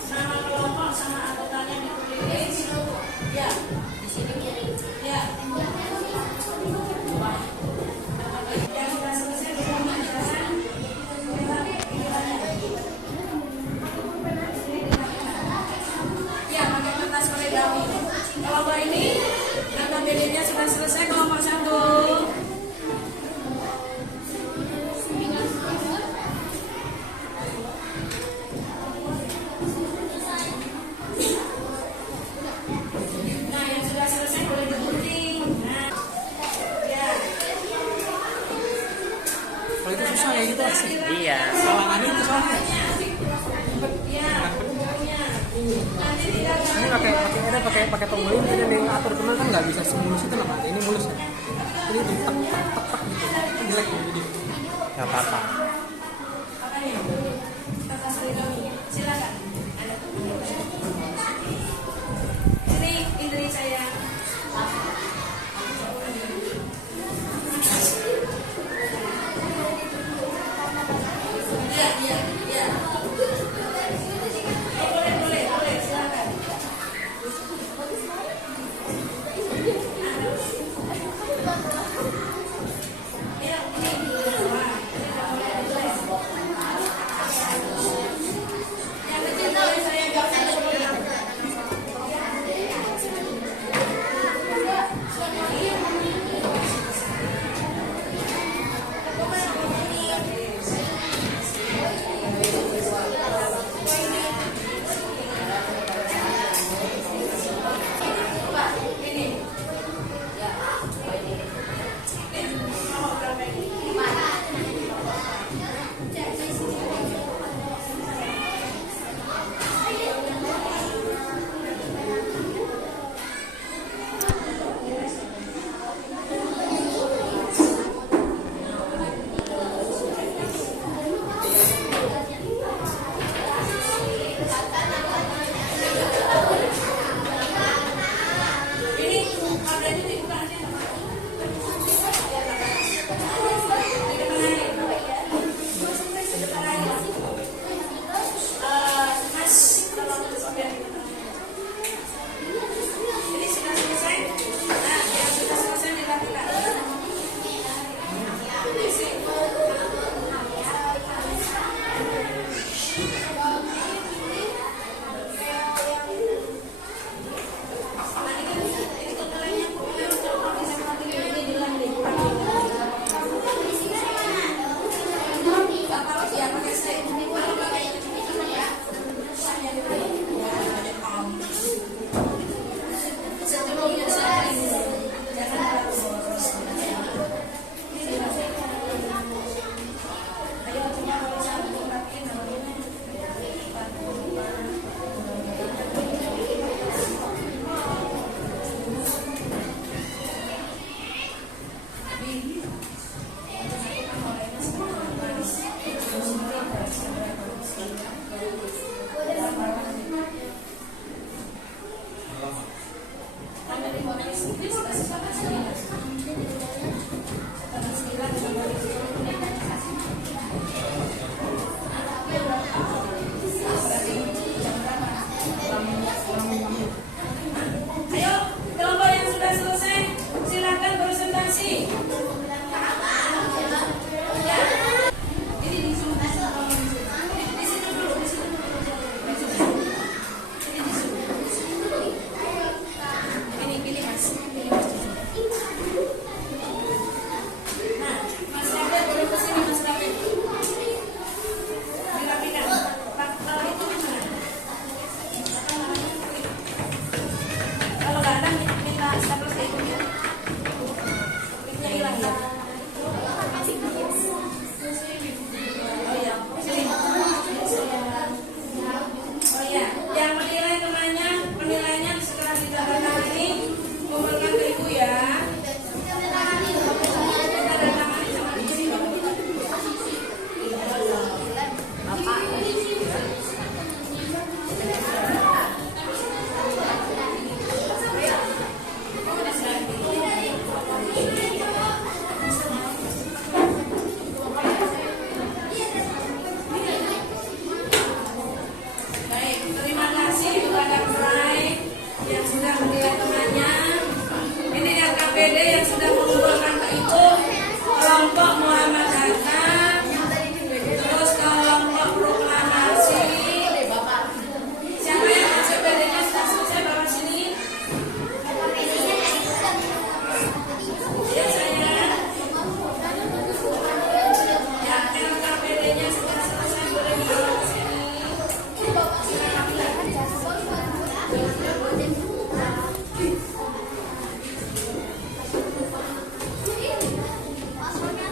Nama kelompok sama anggotanya ditulis. Ya, di sini. Ya. Yang sudah selesai bisa menjelaskan. Ya, pakai kertas poligami. Kelompok ini angka BD-nya sudah selesai. Kelompok 1. Nah, yang sudah selesai boleh digunting. Nah, ya. Kalau itu susah ya gitu sih. Iya. Halangan itu soalnya. Ya, pokoknya. Nanti tidak Ini pakai tombol ini ada yang atur, cuman kan nggak bisa semulus itu lah. Ini mulus ya. Jadi itu tak gitu. Kan jelek ya jadi. Nggak apa-apa. apa nih? Kertas poligami. Silakan. Ada. Sini, Indri sayang. Iya, iya, iya. Oh, boleh, silakan. Iya, ini. Wah, ini Oh ya, yang menilai temannya, penilaiannya setelah ditandatangani kumpulkan ke ibu ya. Ditandatangani sama istri. Baik, terima kasih kepada Prai yang sudah menilai temannya. Ini LKPD yang sudah mengumpulkan ke ibu kelompok Muhammad Hatta, terus kelompok proklamasi. Siapa yang LKPD-nya sudah selesai bawa sini? Ya saya. Yang LKPD-nya sudah selesai boleh dibawa ke sini. Passwordnya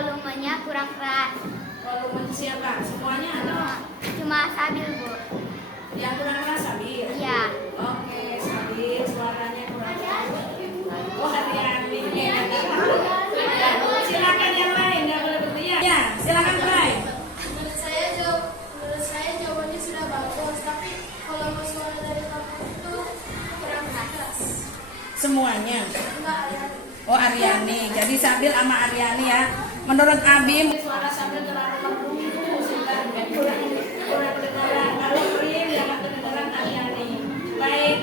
volumenya kurang keras. Volume siapa? Semuanya atau Cuma stabil, Bu. yang kurang keras Sabil? Iya. Oke, Sabil suaranya kurang keras. Oh, hati-hati. Ya, silakan yang lain, nggak boleh berteriak. Ya, silakan Bray. Menurut saya jawabannya sudah bagus, tapi kalau suara dari kamu itu kurang keras. Semuanya. Enggak ada. Oh, Aryani. Jadi Sabil sama Aryani ya. Menurut Abim suara Sabil terlalu merdu sehingga kurang kedengaran. Kalau Prim yang kedengaran Aryani. Baik.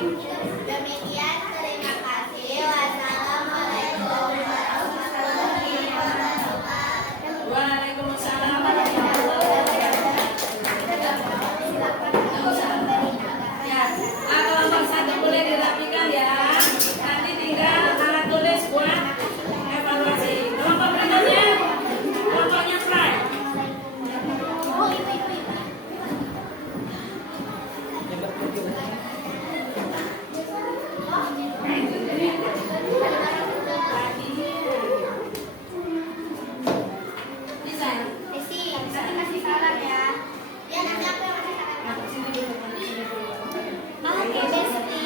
Demikian, terima kasih. Wassalamualaikum warahmatullahi wabarakatuh. Waalaikumsalam warahmatullahi wabarakatuh. Ya, kelompok satu boleh dirapikan ya. Nanti tinggal alat tulis buat evaluasi. Kelompok berikutnya, kelompoknya Fry. Bisa. Desi, nanti kasih saran ya. Ya, nanti aku yang kasih saran. Oke, Besti.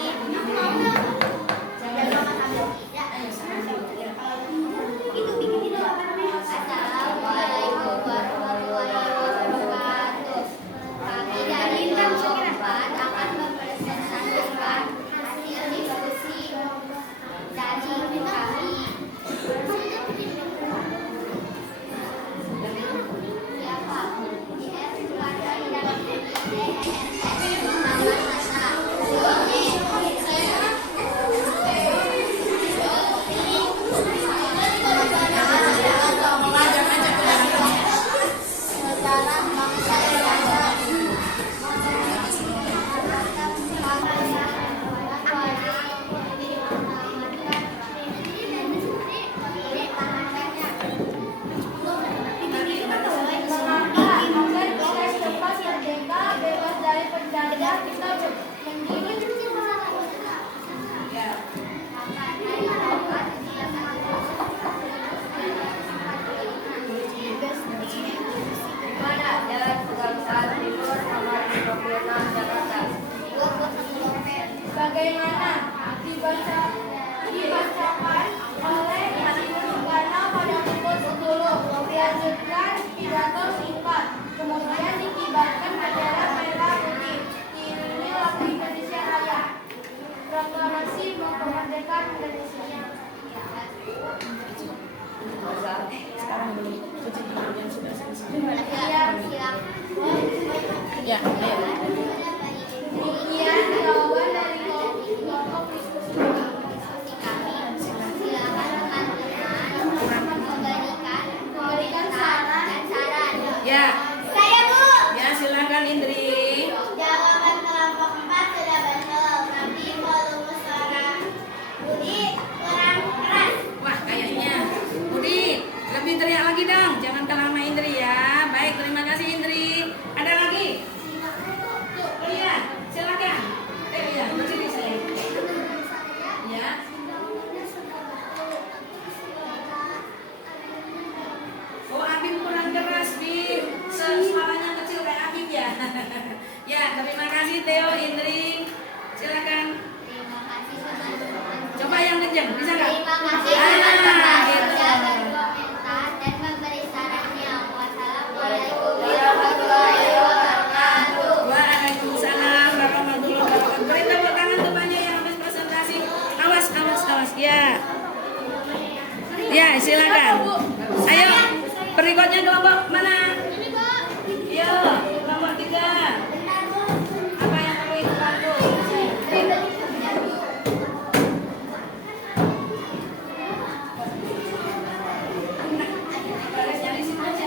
Jangan lupa sambil. Ya, itu bikin itu. Assalamualaikum warahmatullahi wabarakatuh. Kami dari kelompok 4 akan mempresentasikan hasil diskusi dari kami. Bagaimana dibacakan oleh Insinyur Soekarno pada pukul 10. Dilanjutkan pidato singkat, kemudian dikibarkan bendera merah putih. Diiringi lagu Indonesia Raya. Proklamasi kemerdekaan Indonesia. Sekarang belum. Ya, Ya, ayo. Demikian jawaban dari kelompok diskusi. kami. Silakan teman-teman memberikan saran dan saran. Ya, Saya, Bu. ya silakan Indri. Jawaban kelompok 4 sudah betul, tapi volume suara Budi kurang keras. Wah, kayaknya Budi lebih teriak lagi dong. Jangan kalah sama Indri ya. Baik, terima kasih Indri. Ada lagi? Tuh, Lia, silakan. Lia, berdiri saya. Ya. Oh, Abim kurang keras, Bim. Suaranya kecil kayak Abim ya. Ya, terima kasih Theo, Indri. Silakan. Terima kasih teman-teman. Coba yang kenceng, bisa nggak? Terima kasih Ah, teman-teman gitu. sudah berkomentar dan memberi sarannya. Wassalamualaikum warahmatullahi wabarakatuh. Waalaikumsalam warahmatullahi wabarakatuh. Beri tepuk tangan temannya yang habis presentasi. Awas, awas, awas. Ya. Ya, silakan. Ayo, berikutnya kelompok mana? Yo, kelompok 3. Apa yang perlu dibantu? Barisnya di situ aja.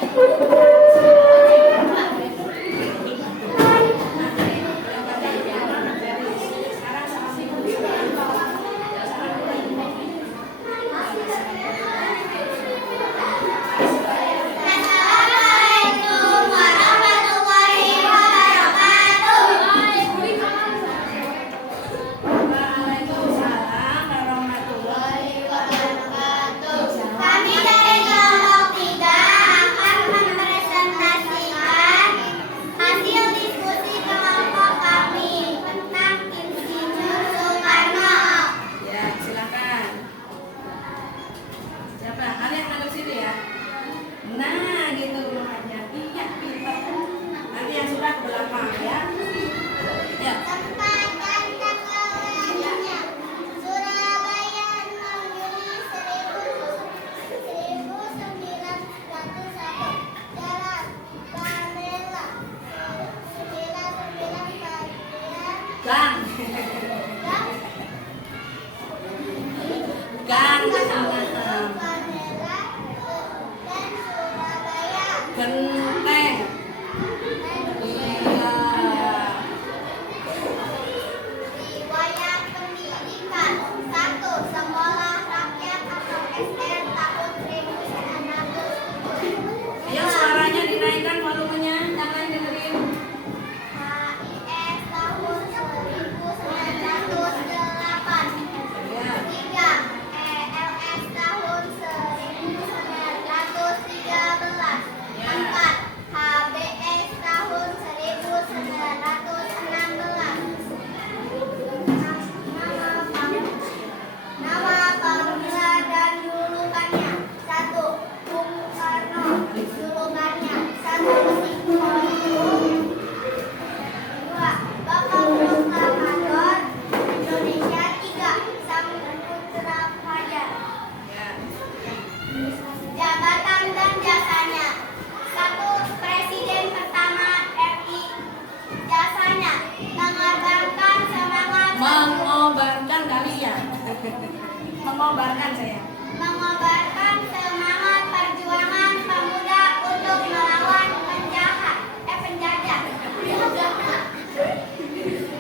mengobarkan saya. Mengobarkan semangat perjuangan pemuda untuk melawan penjajah.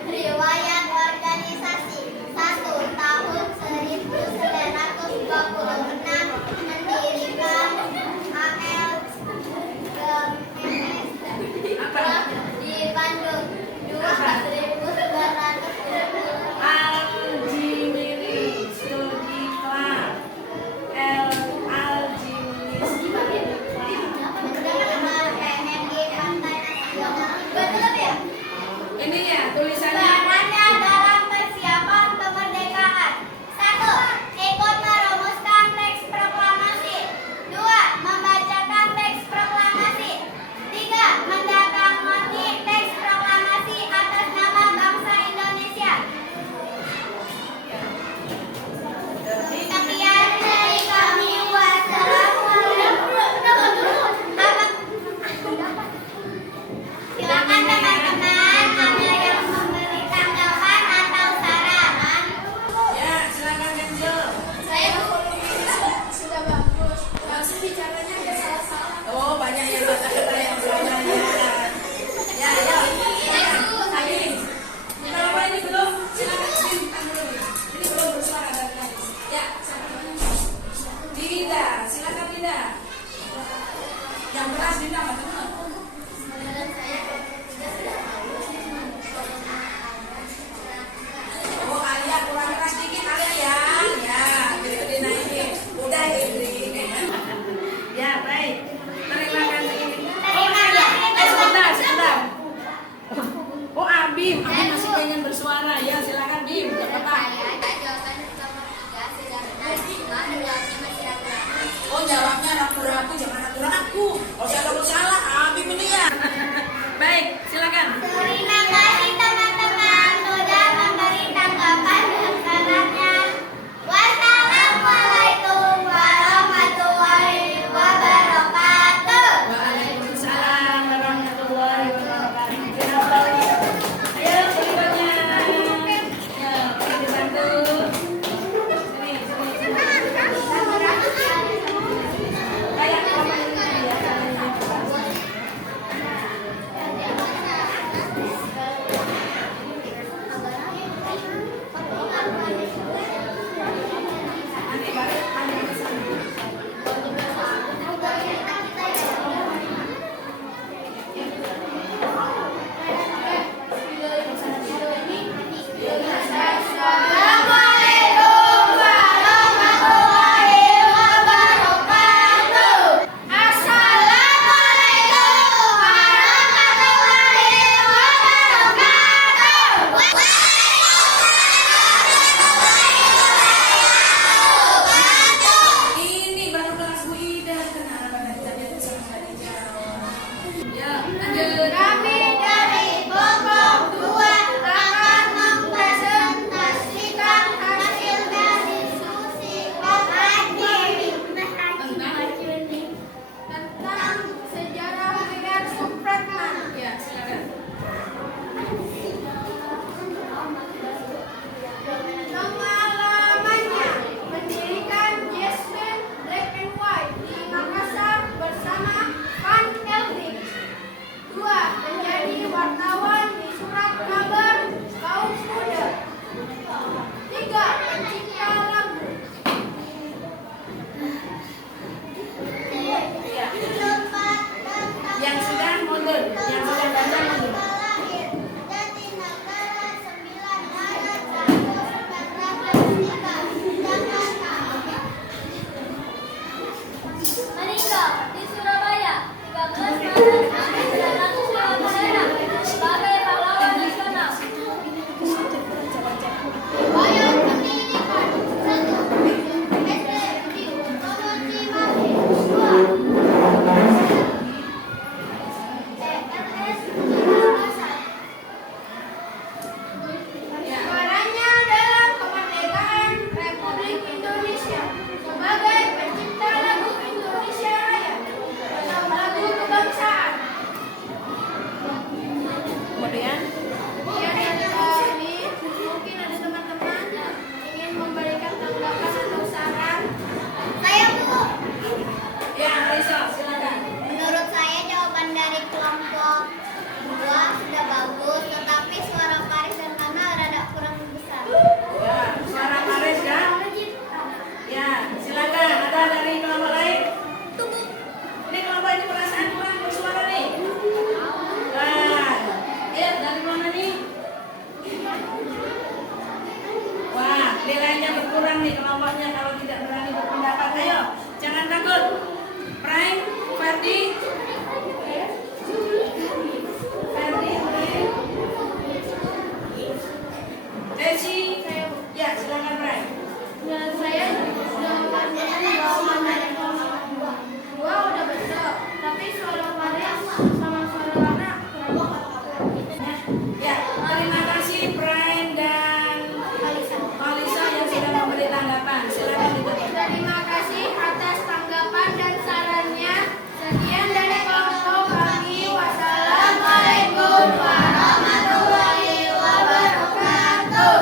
Riwayat organisasi 1 tahun 1926 mendirikan AL di Bandung 2 1920. Aljimiri Studi Club. Aljimiri Studi Club. Ini ya tulisannya. Perannya dalam persiapan kemerdekaan. 1. Ikut merumuskan teks proklamasi. 2. Membacakan teks proklamasi. 3. Menindaklanjuti teks proklamasi atas nama bangsa Indonesia. Sekian dari kami. Silakan teman-teman, ada yang memberi tanggapan atau saran? Ya, silakan Kenzo. Saya sudah bagus. Langsung bicaranya ada salah-salah. Oh, banyak yang kata-kata yang salah ya. Ya, ya. Ayo. Kalau ini belum, silakan simpan dulu. Ini belum bersuara dari tadi. Ya. Dinda, silakan Dinda. Yang keras Dinda, Pak teman. Oh, Alia kurang keras dikit Alia ya. Ya, gede naikin. Udah ini. Ya, baik. Terima kasih. Sebentar. Oh, Abim masih pengen bersuara. Ya, silakan Bim. Cepetan. Oh, jawabnya ragu-ragu, jangan ragu-ragu. Kalau saya takut salah, Abim ini ya. Baik, silakan. Terima kasih teman-teman sudah memberi tanggapan dan sarannya. Wassalamualaikum warahmatullahi wabarakatuh. Waalaikumsalam warahmatullahi wabarakatuh. Ayo berikutnya. Ya, dibantu. Sini. Kayak nanti balik ambil ke sana. Assalamualaikum warahmatullahi wabarakatuh. Assalamualaikum warahmatullahi wabarakatuh. Ini baru kelas Bu Ida. Kenapa tadi sama sekali jawab? Ya, lanjut. Kami dari kelompok 2 akan mempresentasikan hasil dari diskusi Tentang sejarah William Supratman. Ya, silakan. Pengalamannya mendirikan Yes Man Black and White di Makassar bersama Van Elding. 2. Menjadi wartawan di surat kabar kaum muda. 3. Pencipta lagu. Ya. Yang sudah mundur, yang sudah baca mundur. Jatinegara 9 Maret 1903 Jakarta. Meninggal di Surabaya 13 Maret 1955 sebagai pahlawan nasional. Wayang pendidikan 1. SD di Promosi Mati 2. TLS Makassar. Suaranya dalam kemerdekaan Republik Indonesia sebagai pencipta lagu Indonesia Raya atau lagu kebangsaan. Kemudian Ya, dari kami mungkin ada teman-teman ingin memberikan tanggapan atau saran. datang nih kelompoknya kalau tidak berani berpendapat. Ayo, jangan takut. Frank, Ferdi, Desi, ya silakan Frank. Menurut saya jawabannya dua udah betul, tapi suara Maria sama suara Lana kurang. Ya, terima kasih Frank dan Malisa yang sudah memberi tanggapan. Silakan ditutup. Terima kasih atas tanggapan dan sarannya. Sekian dari kelompok kami. Wassalamualaikum warahmatullahi wabarakatuh.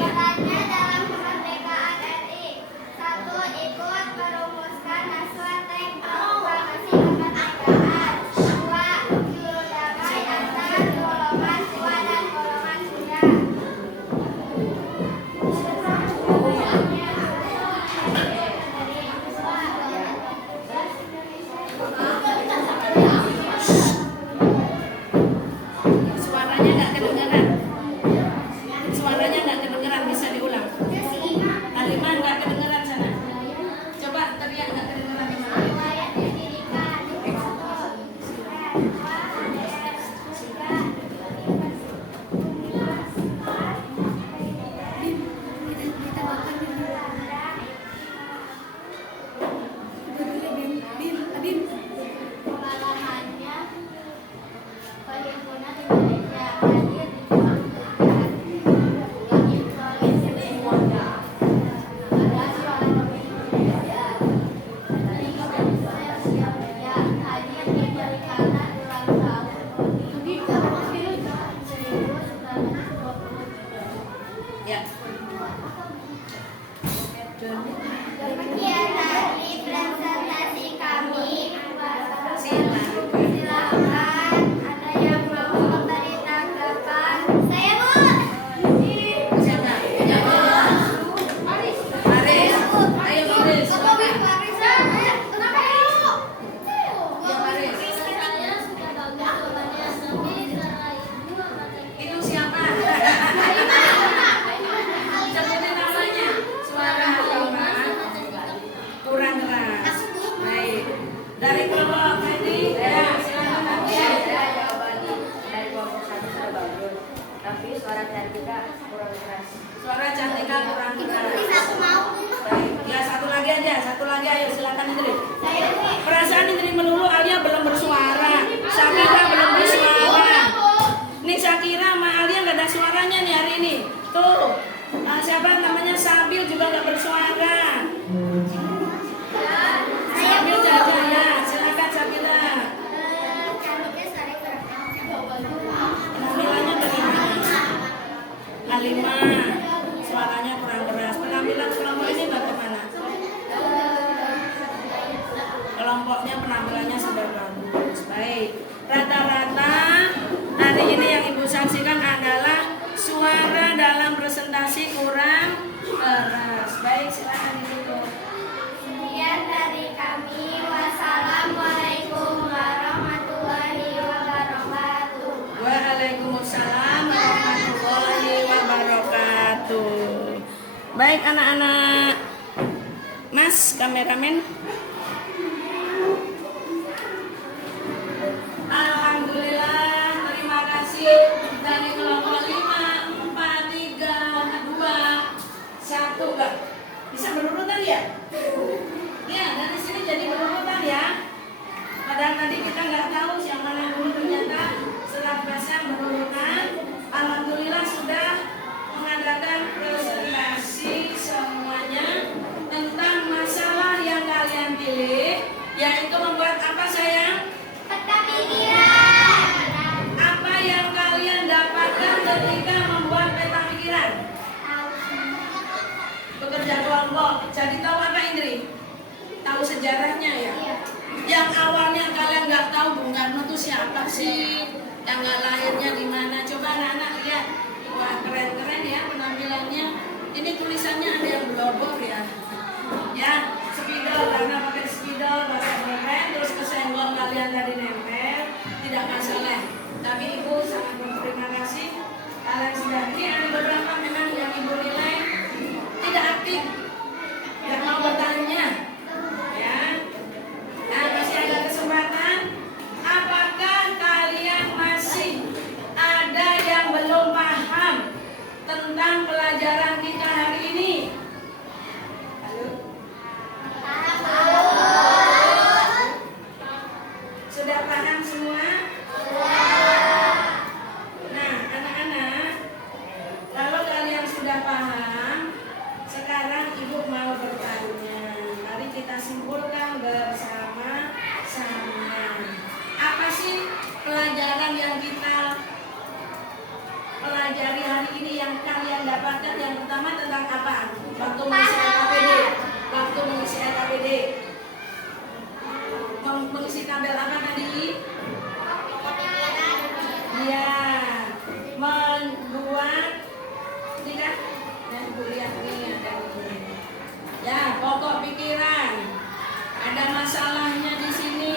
Perannya dalam kemerdekaan RI. 1. Ikut merumuskan naskah teks proklamasi kemerdekaan. 2. Juru damai antar golongan tua dan golongan muda. Suaranya nggak kedengaran. Suaranya nggak kedengaran, bisa diulang. Halimah nggak kedengaran sana. Coba teriak nggak kedengaran di mana? Riwayat didirikan. Pengalamannya Perhimpunan Indonesia hadir di Jepang ada suara pemimpin Indonesia hadir di perikanan ulang tahun 1920. Ya. Demikian tadi presentasi kami. Silakan. Silakan ada yang mau memberi tanggapan. Saya Bu. Siapa? Aris. Aris. Ayo Aris. silakan. Kenapa yuk? Ya Aris. Itu siapa? Sebutin namanya. Suara Halimah kurang keras. Baik. Dari kelompok Ferdi, ya silakan nanti. Jawabannya dari kelompok satu sudah bagus, tapi suara Cantika kurang keras. Suara Cantika kurang keras. Satu mau. Baik. Ya satu lagi aja, satu lagi ayo silakan Indri. Saya Bu. Perasaan Indri melulu, Alia belum bersuara. Syakira belum bersuara. Nih Syakira sama Alia nggak ada suaranya nih hari ini. Tuh, siapa namanya Sabil juga nggak bersuara. Sabil jaga ya, silakan Sabila. Cantiknya sari Penampilannya bagaimana? Halimah, suaranya kurang keras. Penampilan kelompok ini bagaimana? Kelompoknya penampilannya sudah bagus. Baik. Rata-rata hari ini yang Ibu saksikan adalah suara dalam presentasi kurang keras. Baik, silakan ditutup. Sekian dari kami. Wassalamualaikum warahmatullahi wabarakatuh. Waalaikumsalam warahmatullahi wabarakatuh. Baik anak-anak, Mas kameramen, Jadi tahu apa Indri? Tahu sejarahnya ya? Yang awalnya kalian nggak tahu Bung Karno itu siapa sih? Tanggal lahirnya di mana? Coba anak-anak lihat. Wah, keren-keren ya penampilannya. Ini tulisannya ada yang blobor ya. Ya, spidol karena pakai spidol, pakai keren, terus kesenggol kalian tadi nempel, tidak masalah. Tapi Ibu sangat berterima kasih. Kalian sudah ini ada beberapa memang yang Ibu nilai tidak aktif, tidak mau bertanya. Ya, nah masih ada kesempatan. Apakah kalian masih ada yang belum paham tentang pelajaran kita hari ini? Halo? Sudah paham semua? Nah, anak-anak, kalau kalian sudah paham, sekarang Ibu mau bertanya. Mari kita simpulkan bersama-sama. Apa sih pelajaran yang kita pelajari hari ini yang kalian dapatkan? Yang pertama tentang apa? Waktu mengisi LKPD. Waktu mengisi LKPD. Mengisi tabel apa tadi? Iya, membuat tidak. Nah, Ibu lihat ini ada ini. Ya, pokok pikiran. Ada masalahnya di sini.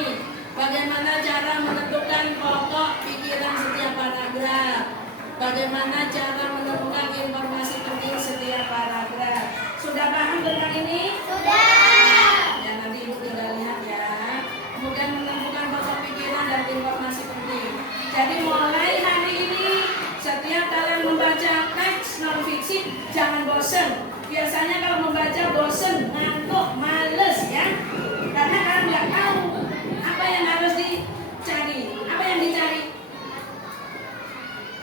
Bagaimana cara menentukan pokok pikiran setiap paragraf? Bagaimana cara menemukan informasi penting setiap paragraf? Sudah paham tentang ini? Sudah. Ya, nanti Ibu tinggal lihat ya. Kemudian menentukan pokok pikiran dan informasi penting. Jadi mulai hari ini, setiap kalian membaca teks non-fiksi, jangan bosen. Biasanya kalau membaca bosen, ngantuk, males ya. Karena kalian nggak tahu apa yang harus dicari. Apa yang dicari?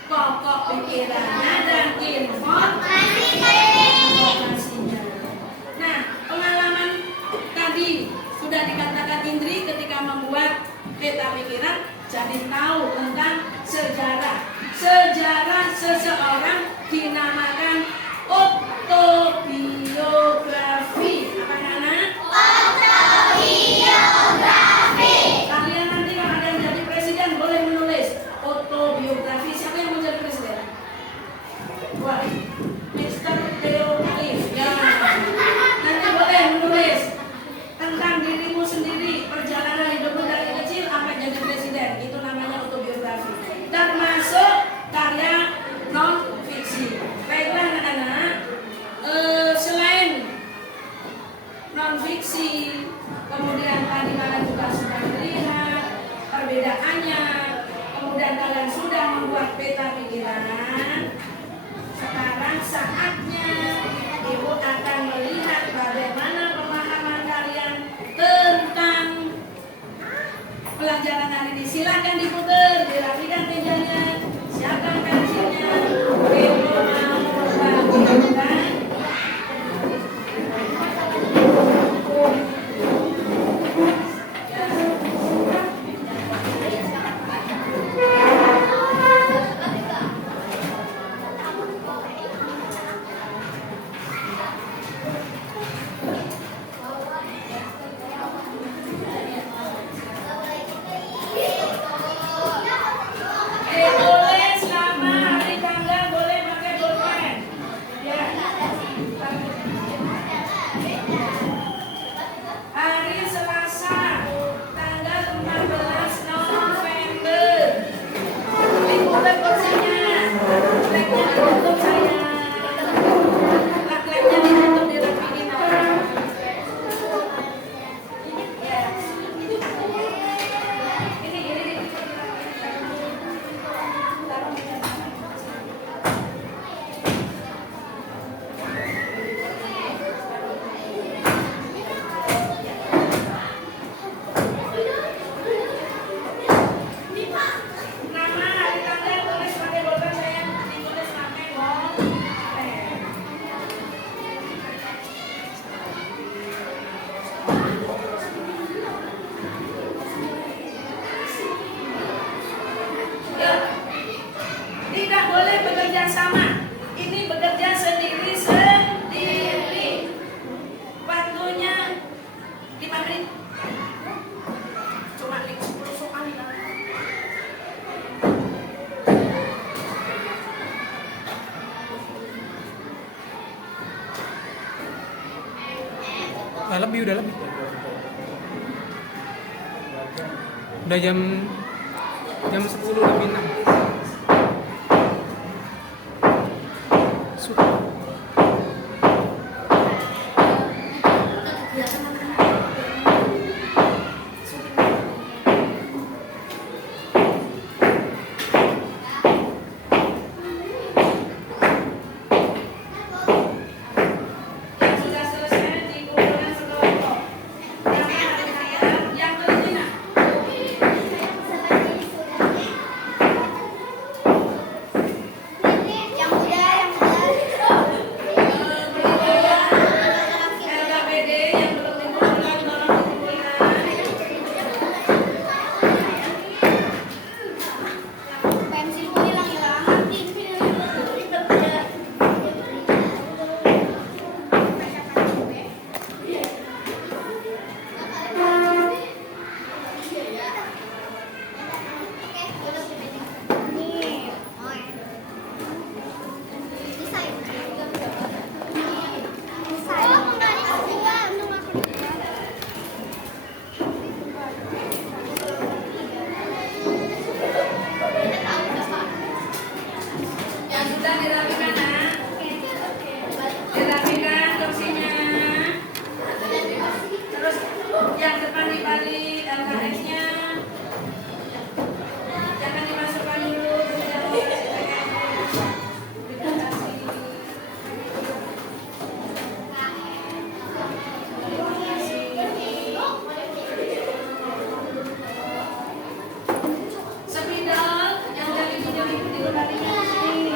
Pokok pikirannya dan informasinya. Nah, pengalaman tadi sudah dikatakan Indri ketika membuat peta pikiran, jadi tahu tentang sejarah. Sejarah seseorang dinamakan autobiografi. Apa anak-anak? Autobiografi. Kalian nanti kalau ada yang jadi presiden boleh menulis autobiografi. Siapa yang mau jadi presiden? Wah, Mr. Theo Kalif. Ya. Nanti boleh menulis tentang dirimu sendiri, perjalanan hidupmu dari kecil sampai jadi presiden. Itu namanya autobiografi. Termasuk karya non fiksi. Baiklah anak-anak, selain non fiksi, kemudian tadi kalian juga sudah melihat perbedaannya, kemudian kalian sudah membuat peta pikiran. Sekarang saatnya Ibu akan melihat bagaimana pemahaman kalian tentang pelajaran hari ini. Silakan diputar, dirapikan mejanya, siapkan pensilnya. Ibu mau membagikan. Udah lebih. Udah jam 10 lebih 6. Sudah. Yang sudah selesai dikumpulkan sekelompok. Yang kelima. LKPD yang belum dikumpulkan tolong dikumpulkan. Pensilku hilang-hilang. Yang sudah dirapikan, Nak. Dirapikan kursinya. Terus yang depan dibalik LKS-nya. Jangan dimasukkan dulu. Terima kasih. Spidol yang dari video itu dikembalikan ke sini.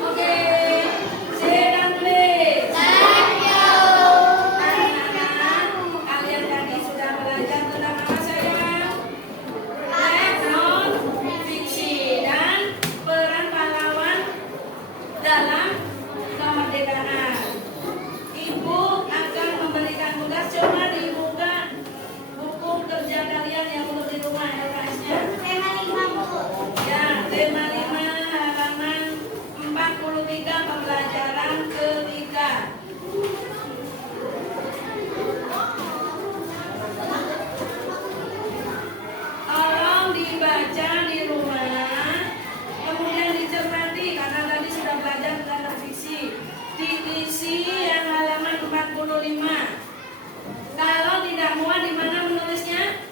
Oke, C dan D. Anak-anak, kalian tadi sudah belajar tentang apa sayang? Non fiksi dan peran pahlawan dalam kemerdekaan. Ibu akan memberikan tugas, coba dibuka buku kerja kalian yang untuk di rumah LKS-nya. Ya, tema 5 halaman 43 pembelajaran ketiga. Tolong dibaca di rumah, kemudian dicermati karena tadi sudah belajar tentang fiksi. Diisi yang halaman 45. Kalau tidak muat di mana menulisnya?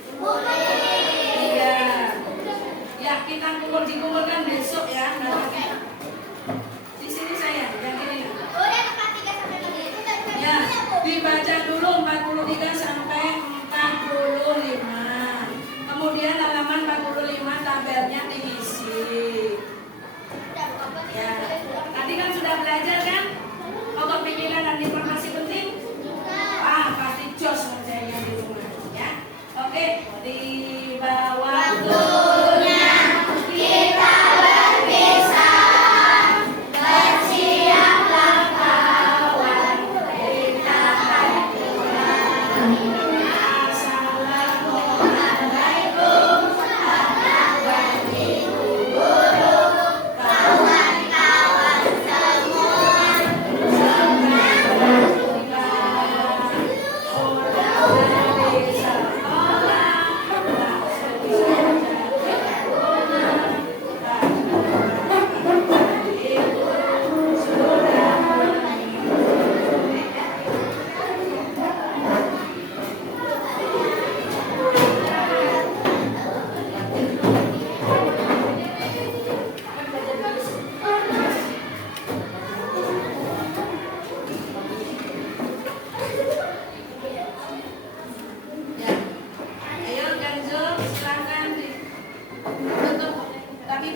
Iya. Ya, kita dikumpulkan besok ya. Di sini saya, yang ini. Ya, dibaca dulu 43 sampai 45. Kemudian halaman 45 tabelnya diisi. Ya, tadi kan sudah belajar kan? Pokok pikiran dan informasi penting. Pasti jos ngerjainnya di rumah ya. Oke, di bawah waktunya kita berpisah. Bersiaplah kawan, kita akan pulang. Assalamualaikum warahmatullahi wabarakatuh. Kawan-kawan semua, semangat Ayo Ganzo, silakan ditutup. Tapi